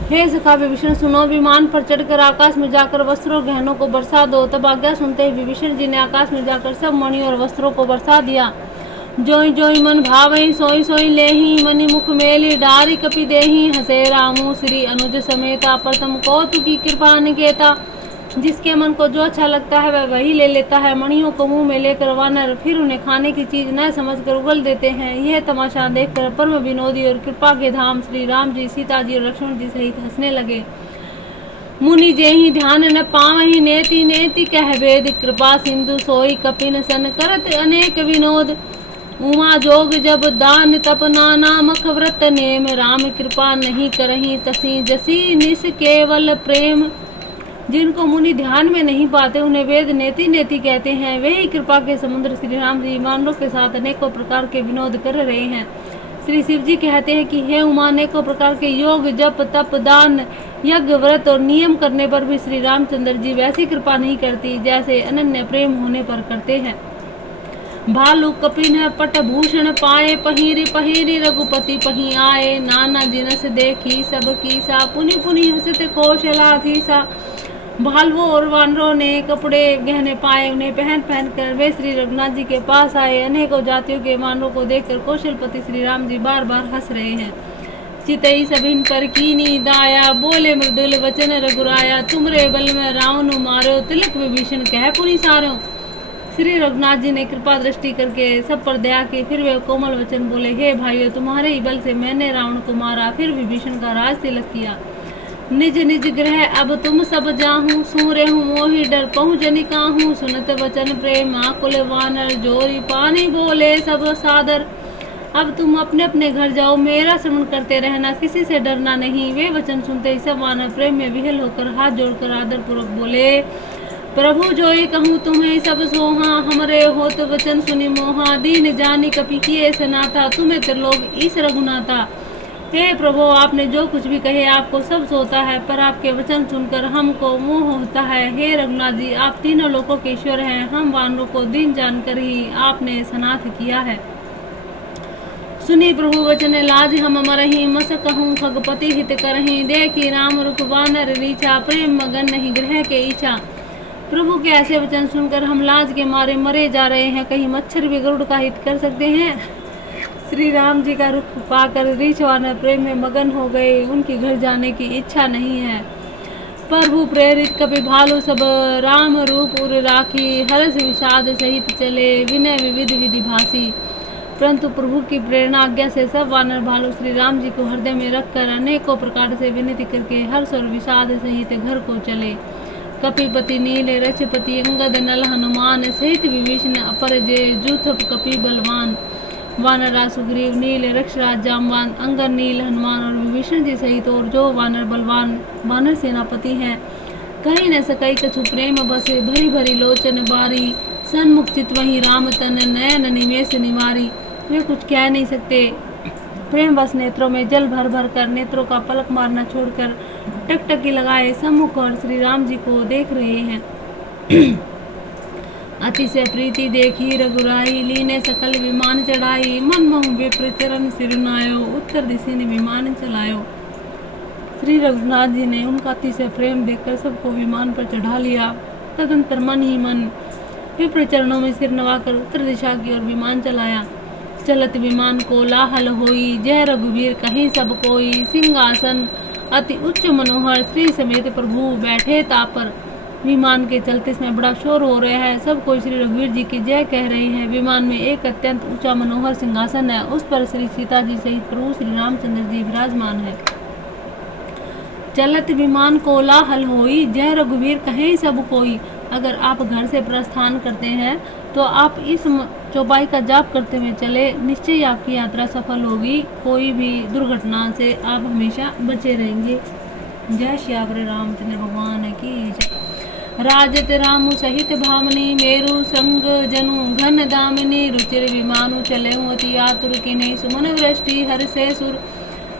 हे सखा विभीषण सुनो, विमान पर चढ़कर आकाश में जाकर वस्त्रों और गहनों को बरसा दो। तब आज्ञा सुनते ही विभीषण जी ने आकाश में जाकर सब मणि और वस्त्रों को बरसा दिया। जोई जोई मन भावई, सोई सोई लेही, मणि मुख मेली डारी कपि देही। हसे रामू श्री अनुज समेता, प्रथम कौतुकी कृपा निकेता। जिसके मन को जो अच्छा लगता है वह वही ले लेता है। मणियों को मुंह में लेकर वानर फिर उन्हें खाने की चीज न समझकर उगल देते हैं। यह तमाशा देखकर परम विनोदी और कृपा के धाम श्री राम जी, सीता जी और लक्ष्मण जी सहित हंसने लगे। मुनि जेहि ध्यान न पावहि, नेति नेति कह वेद। कृपा सिंधु सोई कपिन सन, करत अनेक विनोद। उमा जोग जब दान तप नाना, मख व्रत नेम। राम कृपा नहीं करही, तसी जसी निस केवल प्रेम। जिनको मुनि ध्यान में नहीं पाते उन्हें वेद नेति नेति कहते हैं। वे ही कृपा के समुद्र श्री राम जी मानवों के साथ अनेकों प्रकार के विनोद कर रहे हैं। श्री शिव जी कहते हैं कि हे उमा, अनेकों प्रकार के योग जप तप दान यज्ञ व्रत और नियम करने पर भी श्री रामचंद्र जी वैसी कृपा नहीं करती जैसे अनन्य प्रेम होने पर करते हैं। भालू कपिन पटभूषण पाए, पहिरी पहिरी रघुपति पही आए। नाना जिनस देखी सब कीसा, पुनि पुनि हसत कौशलाधीसा। भालुओं और वानरों ने कपड़े गहने पाए, उन्हें पहन पहन कर वे श्री रघुनाथ जी के पास आए। अनेकों जातियों के वानरों को देखकर कौशलपति श्री राम जी बार बार हंस रहे हैं। चितई सभिन पर कीनी दाया, बोले मृदुल वचन रघुराया। तुमरे बल में रावण मारो, तिलक विभीषण कह पुनि सारो। श्री रघुनाथ जी ने कृपा दृष्टि करके सब पर दया की। फिर वे कोमल वचन बोले, हे भाइयों, तुम्हारे ही बल से मैंने रावण को मारा, फिर विभीषण का राज तिलक किया। निज निज ग्रह अब तुम सब जाहूं, सूरे हूँ मोहि डर पहुँ जनिकाहूं। सुनत वचन प्रेम आकुल वानर, जोरी पानी बोले सब सादर। अब तुम अपने अपने घर जाओ, मेरा श्रवण करते रहना, किसी से डरना नहीं। वे वचन सुनते ही सब वानर प्रेम में विहल होकर हाथ जोड़कर आदर पूर्वक बोले, प्रभु जोई कहूँ तुम्हें सब सोहा। हमरे होत वचन सुनि मोहा, दीन जानी कपि किए सनाथा। तुम्हें त्रिलोक ईश रघुनाथा। हे प्रभु, आपने जो कुछ भी कहे आपको सब सोता है, पर आपके वचन सुनकर हमको मोह होता है। हे रघुनाथ जी, आप तीनों लोकों के ईश्वर हैं। हम वानरों को दीन जानकर ही आपने सनाथ किया है। सुनी प्रभु वचन लाज हम मरही, मस कहूँ खगपति हित करही। देखी राम रुख वानर रीछा, प्रेम मगन नहीं ग्रह के इच्छा। प्रभु के ऐसे वचन सुनकर हम लाज के मारे मरे जा रहे हैं। कहीं मच्छर भी गरुड़ का हित कर सकते हैं? श्री राम जी का रुख पाकर रीछ वानर प्रेम में मगन हो गए, उनके घर जाने की इच्छा नहीं है। प्रभु प्रेरित कपि भालु सब, राम रूप उर राखी। हर्ष विषाद सहित चले, विनय विविध विधि भासी। परंतु प्रभु की प्रेरणा आज्ञा से सब वानर भालू श्री राम जी को हृदय में रखकर अनेकों प्रकार से विनती करके हर्ष और विषाद सहित घर को चले। कपिपति नील रचपति अंगद नल हनुमान, सहित विभीषण अपर जय जूथ कपि बलवान। वानरा सुग्रीव नील रक्षराज जामवान, अंगद नील हनुमान और विभीषण जी सहित और जो वानर बलवान वानर सेनापति हैं, कहीं न सकई कछु प्रेम बसे। भरी भरी लोचन बारी, सन्मुख चित वही राम तन, नयन निमेष निवारी। वे कुछ कह नहीं सकते, प्रेम बस नेत्रों में जल भर भर कर नेत्रों का पलक मारना छोड़कर टकटकी लगाए सम्मुख और श्री राम जी को देख रहे हैं। अति से प्रीति देखी रघुराई, लीने सकल विमान चढ़ाई। मन मोह विप्र चरण सिरुनायो, उत्तर दिशा ने विमान चलायो। श्री रघुनाथ जी ने उनका अति से प्रेम देखकर सबको विमान पर चढ़ा लिया। तदंतर मन ही मन विप्र चरणों में सिर नवाकर उत्तर दिशा की ओर विमान चलाया। चलत विमान को लाहल होई, जय रघुवीर कहीं सब कोई। सिंहासन अति उच्च मनोहर, श्री समेत प्रभु बैठे तापर। विमान के चलते समय बड़ा शोर हो रहा है। सब कोई श्री रघुवीर जी की जय कह रहे हैं। विमान में एक अत्यंत ऊंचा मनोहर सिंहासन है, उस पर श्री सीता जी सहित प्रभु श्री रामचंद्र जी विराजमान है। चलत विमान कोलाहल होई, जय रघुवीर कहें सब कोई। अगर आप घर से प्रस्थान करते हैं तो आप इस चौपाई का जाप करते हुए चले, निश्चय आपकी यात्रा सफल होगी। कोई भी दुर्घटना से आप हमेशा बचे रहेंगे। जय श्यावर रामचंद्र भगवान की जय। राजत रामु सहित भामनी, मेरु संग जनु घन दामिनी। रुचिर विमानु चले अति आतुर, की नहीं सुमन वृष्टि हर से सुर।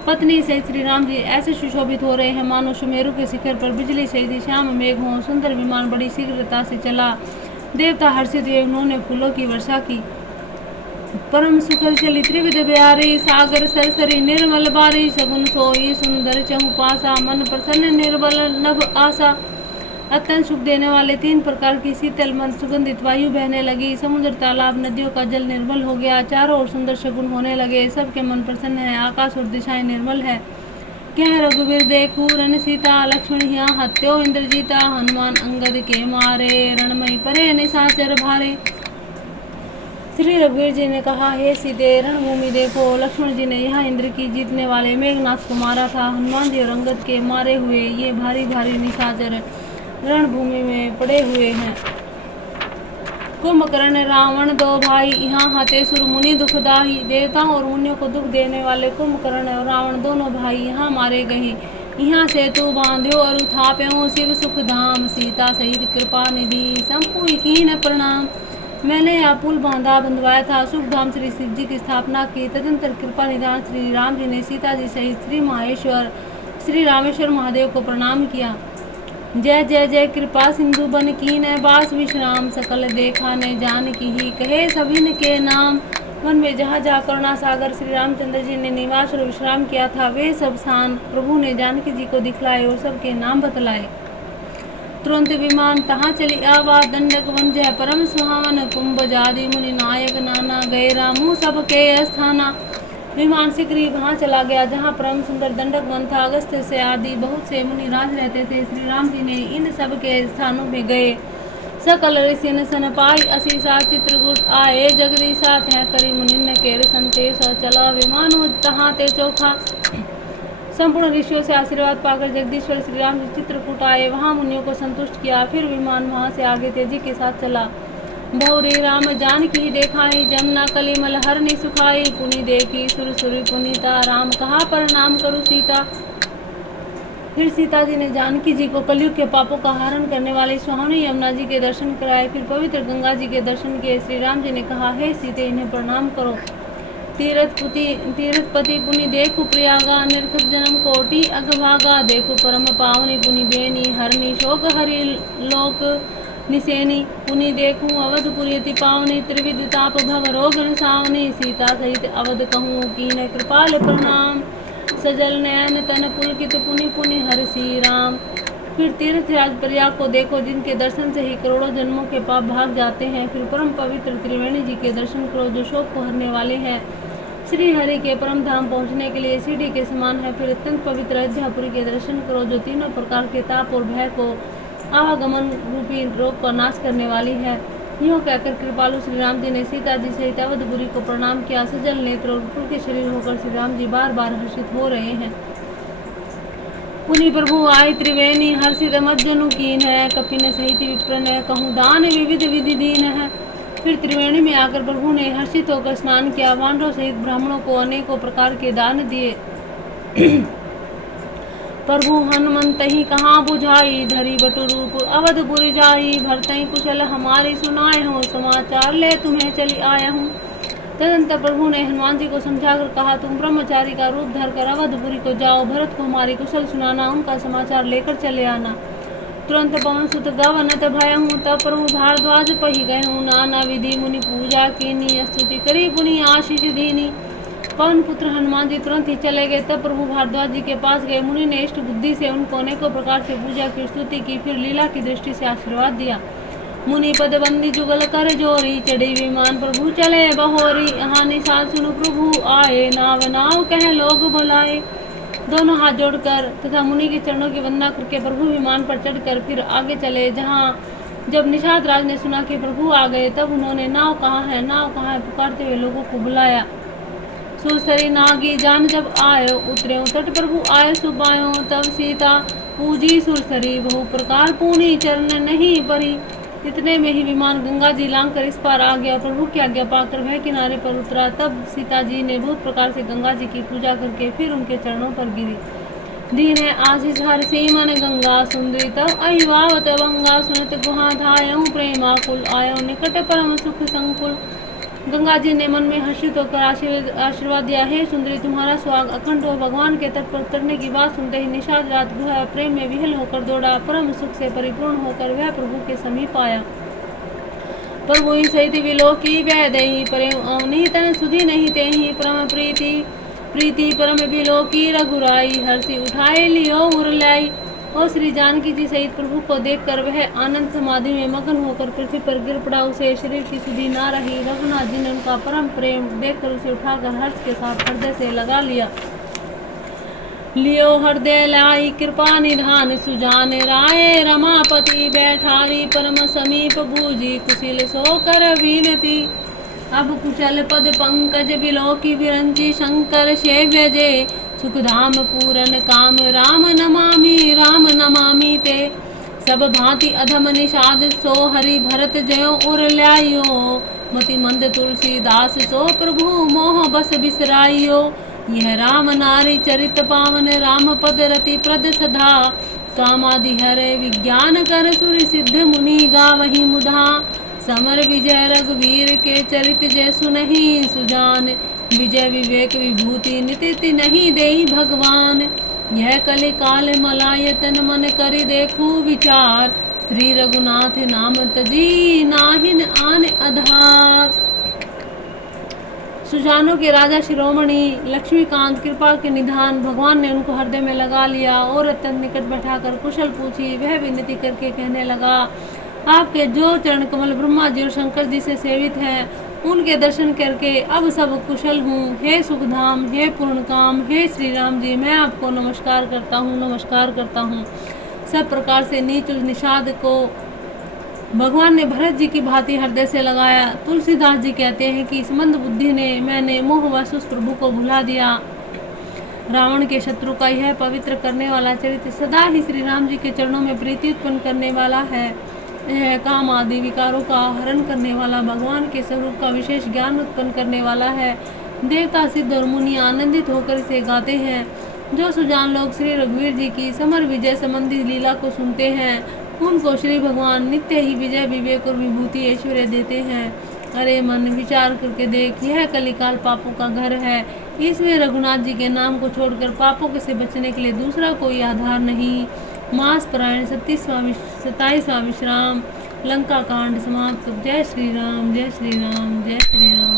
पत्नी सहित श्री राम जी ऐसे सुशोभित हो रहे हैं मानो सुमेरु के शिखर पर बिजली सहित श्याम मेघ हो। सुंदर विमान बड़ी शीघ्रता से चला। देवता हर्षित हुए, उन्होंने फूलों की वर्षा की। परम सुखद चली त्रिविध ब्यारी, सागर सरसरी निर्मल बारी। सगुन सोई सुंदर चहुपासा, मन प्रसन्न निर्बल नभ आशा। अत्यंत सुख देने वाले 3 प्रकार की शीतल मन सुगंधित वायु बहने लगी। समुद्र तालाब नदियों का जल निर्मल हो गया। चारों ओर सुंदर शगुन होने लगे। सबके मन प्रसन्न है। आकाश और दिशाएं निर्मल है। कह रघुवीर देखू रण सीता, लक्ष्मण हिया हत्यो इंद्रजीता। हनुमान अंगद के मारे, रणमयी परे निशाचर भारे। श्री रघुवीर जी ने कहा, हे सीते रणभूमि देखो। लक्ष्मण जी ने यहाँ इंद्र की जीतने वाले मेघनाथ को मारा था। हनुमान जी और अंगद के मारे हुए ये भारी भारी निशाचर रणभूमि में पड़े हुए हैं। कुंभकर्ण रावण 2 भाई, यहाँ हते सुर मुनि दुखदाही। देवताओं और मुनियों को दुख देने वाले कुंभकर्ण और रावण दोनों भाई यहाँ मारे गए। यहाँ से तू बांध्यो और उठाप्यो, शिव सुख धाम। सीता सहित कृपा निधि, संपूर्ण कीन प्रणाम। मैंने यह पुल बंधवाया था। सुख धाम श्री शिव जी की स्थापना की। तदंतर कृपा निधान श्री राम जी ने सीता जी सहित श्री महेश्वर श्री रामेश्वर महादेव को प्रणाम किया। जय जय जय कृपा सिंधु बन कीन, बास विश्राम सकल देखा ने जान की ही। कहे सभिन के नाम, वन में जहाँ जहाँ करुणा सागर श्री रामचंद्र जी ने निवास और विश्राम किया था, वे सब स्थान प्रभु ने जानकी जी को दिखलाए और सबके नाम बतलाए। तुरंत विमान तहाँ चली आवा, दंडक वन जय परम सुहावन। कुंभ जादि मुनि नायक नाना, गए रामू सबके स्थाना। विमान शीघ्र ही वहाँ चला गया जहाँ परम सुंदर दंडक वन था। अगस्त्य से आदि बहुत से मुनि राज रहते थे। श्री राम जी ने इन सब के स्थानों में गए। सकल ऋषि सन पाई, असीसा चित्रकूट आए। जगदीशा तह करी मुनिन के संतेश, चला विमान तहाँ ते चौथा। संपूर्ण ऋषियों से आशीर्वाद पाकर जगदीश्वर श्री राम जी चित्रकूट आए। वहाँ मुनियों को संतुष्ट किया। फिर विमान वहाँ से आगे तेजी के साथ चला। बहुरी राम जानकी देखाई, जमुना कलिमल हरनि सुखाई। पुनि देखी सुर सुर पुनीता, राम कहा प्रणाम करूँ सीता। फिर सीता जी ने जानकी जी को कलयुग के पापों का हरण करने वाली सुहावनी यमुना जी के दर्शन कराए। फिर पवित्र गंगा जी के दर्शन किए। श्री राम जी ने कहा, हे सीते इन्हें प्रणाम करो। तीर्थपति पुनि देखु प्रयागा, निर्खत जन्म कोटि अगभागा। देखु परम पावनी पुनि बेनी, हरनि शोक हरि लोक निसेनी। पुनि देखूं अवधपुरी अति पावनी, त्रिविध ताप भव रोग सावनी। सीता सहित अवध कहूँ कीन कृपाल प्रणाम, सजल नयन तन पुलकित पुनि पुनि हर्षि राम। फिर तीर्थराज प्रयाग को देखो, जिनके दर्शन से ही करोड़ों जन्मों के पाप भाग जाते हैं। फिर परम पवित्र त्रिवेणी जी के दर्शन करो, जो शोक को हरने वाले हैं। श्री हरि के परम धाम पहुँचने के लिए सीढ़ी के समान है। फिर अत्यंत पवित्र अयोध्यापुरी के दर्शन करो, जो तीनों प्रकार के ताप और भय को आवागमन रूपी रोग का नाश करने वाली है। यूँ कहकर कृपालु श्री राम जी ने सीता जी सहित अवधपुरी को प्रणाम किया। सजल नेत्र और पुल के शरीर होकर श्री राम जी बार बार हर्षित हो रहे हैं। पुनि प्रभु आए त्रिवेणी, हर्षित मज्जनु कीन है। कपिन सहित विप्रन कहूँ दान विविध विधि दीन है। फिर त्रिवेणी में आकर प्रभु ने हर्षित होकर स्नान किया। वानरों सहित ब्राह्मणों को अनेकों प्रकार के दान दिए। प्रभु हनुमंत ही कहाँ बुझाई, धरी बटु रूप अवधपुरी जाई। भरतई कुशल हमारी सुनाए हो, समाचार ले तुम्हें चली आया हूँ। तदंतर प्रभु ने हनुमान जी को समझाकर कहा, तुम ब्रह्मचारी का रूप धरकर अवधपुरी को जाओ। भरत को हमारी कुशल सुनाना, उनका समाचार लेकर चले आना। तुरंत पवन सुत गवनत भय हूँ, तब प्रभु भारद्वाज पही गए हूँ। नाना विधि मुनि पूजा कीनी, स्तुति करी पुनि आशीष दीनी। पवन पुत्र हनुमान जी तुरंत ही चले गए। तब प्रभु भारद्वाज जी के पास गए। मुनि ने इष्ट बुद्धि से उनको अनेकों प्रकार से पूजा की, स्तुति की, फिर लीला की दृष्टि से आशीर्वाद दिया। मुनि पद बंदी जुगल कर जोरी, चढ़ी विमान प्रभु चले बहोरी। यहाँ निशा सुन प्रभु आए, नाव नाव कह लोग बुलाए। दोनों हाथ जोड़कर तथा मुनि के चरणों की वंदना करके प्रभु विमान पर चढ़कर फिर आगे चले। जब निषाद राज ने सुना कि प्रभु आ गए, तब उन्होंने नाव कहाँ है, नाव कहाँ है पुकारते हुए लोगों को बुलाया। सुरसरी नागी जान जब आयो, उतरे तट प्रभु आए सुबायो। तब सीता पूजी सुरसरी, बहु प्रकार पूनी चरण नहीं परी। इतने में ही विमान गंगा जी लांग कर इस पार आ गया। प्रभु की आज्ञा पाकर वह किनारे पर उतरा। तब सीता जी ने बहुत प्रकार से गंगा जी की पूजा करके फिर उनके चरणों पर गिरी। दीन है आशीष हर सीमन गंगा सुंदरी, तब अहिवावत गंगा सुनत गुहा धायऊ। प्रेमा कुल आयो निकट परम सुख संकुल। गंगा जी ने मन में हर्षित होकर आशीर्वाद दिया, हे सुंदरी तुम्हारा स्वाग अखंड हो। भगवान के तट पर उतरने की बात सुनते ही निषाद रात गुहा प्रेम में विहल होकर दौड़ा। परम सुख से परिपूर्ण होकर वह प्रभु के समीप आया। प्रभु ही सहित विलोकी वैदही, प्रेम अवनी तन सुधि नहीं तेहि। परम प्रीति परम विलोकी रघुराई, हर्षि उठाए लियो उर लाई। और श्री जानकी जी सहित प्रभु को देखकर वह आनंद समाधि में मगन होकर पृथ्वी पर गिर पड़ा। उसे शरीर की सुधि ना रही। रघुनाथ जी ने उनका परम प्रेम देखकर उसे उठाकर हर्ष के साथ हृदय से लगा लिया। लियो हृदय लाई कृपा निधान, सुजान राय रमापति। बैठारी परम समीप बूझी, कुशिल सो कर विनती। अब कुशल पद पंकज बिलोकी विरंची, शंकर सेव्य जे सुखधाम पूरन काम। राम नमामि ते, सब भांति अधम निषाद सो। हरि भरत जयो उर ल्यायो, मति मंद तुलसीदास सो। प्रभु मोह बस बिसराइयो, यह राम नारी चरित पावन। राम पद रति प्रद सदा, कामादि हरे विज्ञान कर। सुर सिद्ध मुनि गावहि मुधा, समर विजय रघुवीर के। चरित जय सुनहि सुजान, विजय विवेक विभूति। नितिति नहीं देहि भगवान, यह कलि काल मलायतन। मन करि देखू विचार, श्री रघुनाथ नाम तजी नाहिन आन आधार। सुजानों के राजा शिरोमणि लक्ष्मीकांत कृपा के निधान, भगवान ने उनको हृदय में लगा लिया और अत्यंत निकट बैठाकर कुशल पूछी। वह विनती करके कहने लगा, आपके जो चरण कमल ब्रह्मा जी और शंकर जी से सेवित हैं, उनके दर्शन करके अब सब कुशल हूँ। हे सुखधाम, हे पूर्ण काम, हे श्री राम जी, मैं आपको नमस्कार करता हूँ। सब प्रकार से नीच निषाद को भगवान ने भरत जी की भांति हृदय से लगाया। तुलसीदास जी कहते हैं कि इस मंद बुद्धि ने मैंने मोहवश उस प्रभु को भुला दिया। रावण के शत्रु का यह पवित्र करने वाला चरित्र सदा ही श्री राम जी के चरणों में प्रीति उत्पन्न करने वाला है। यह काम आदि विकारों का हरण करने वाला, भगवान के स्वरूप का विशेष ज्ञान उत्पन्न करने वाला है। देवता सिद्ध और मुनि आनंदित होकर इसे गाते हैं। जो सुजान लोग श्री रघुवीर जी की समर विजय संबंधी लीला को सुनते हैं, उनको श्री भगवान नित्य ही विजय विवेक और विभूति ऐश्वर्य देते हैं। अरे मन, विचार करके देख, यह कलिकाल पापों का घर है। इसमें रघुनाथ जी के नाम को छोड़कर पापों से बचने के लिए दूसरा कोई आधार नहीं। मास परायण 27वां विश्राम। लंका कांड समाप्त। जय श्री राम, जय श्री राम, जय श्री राम।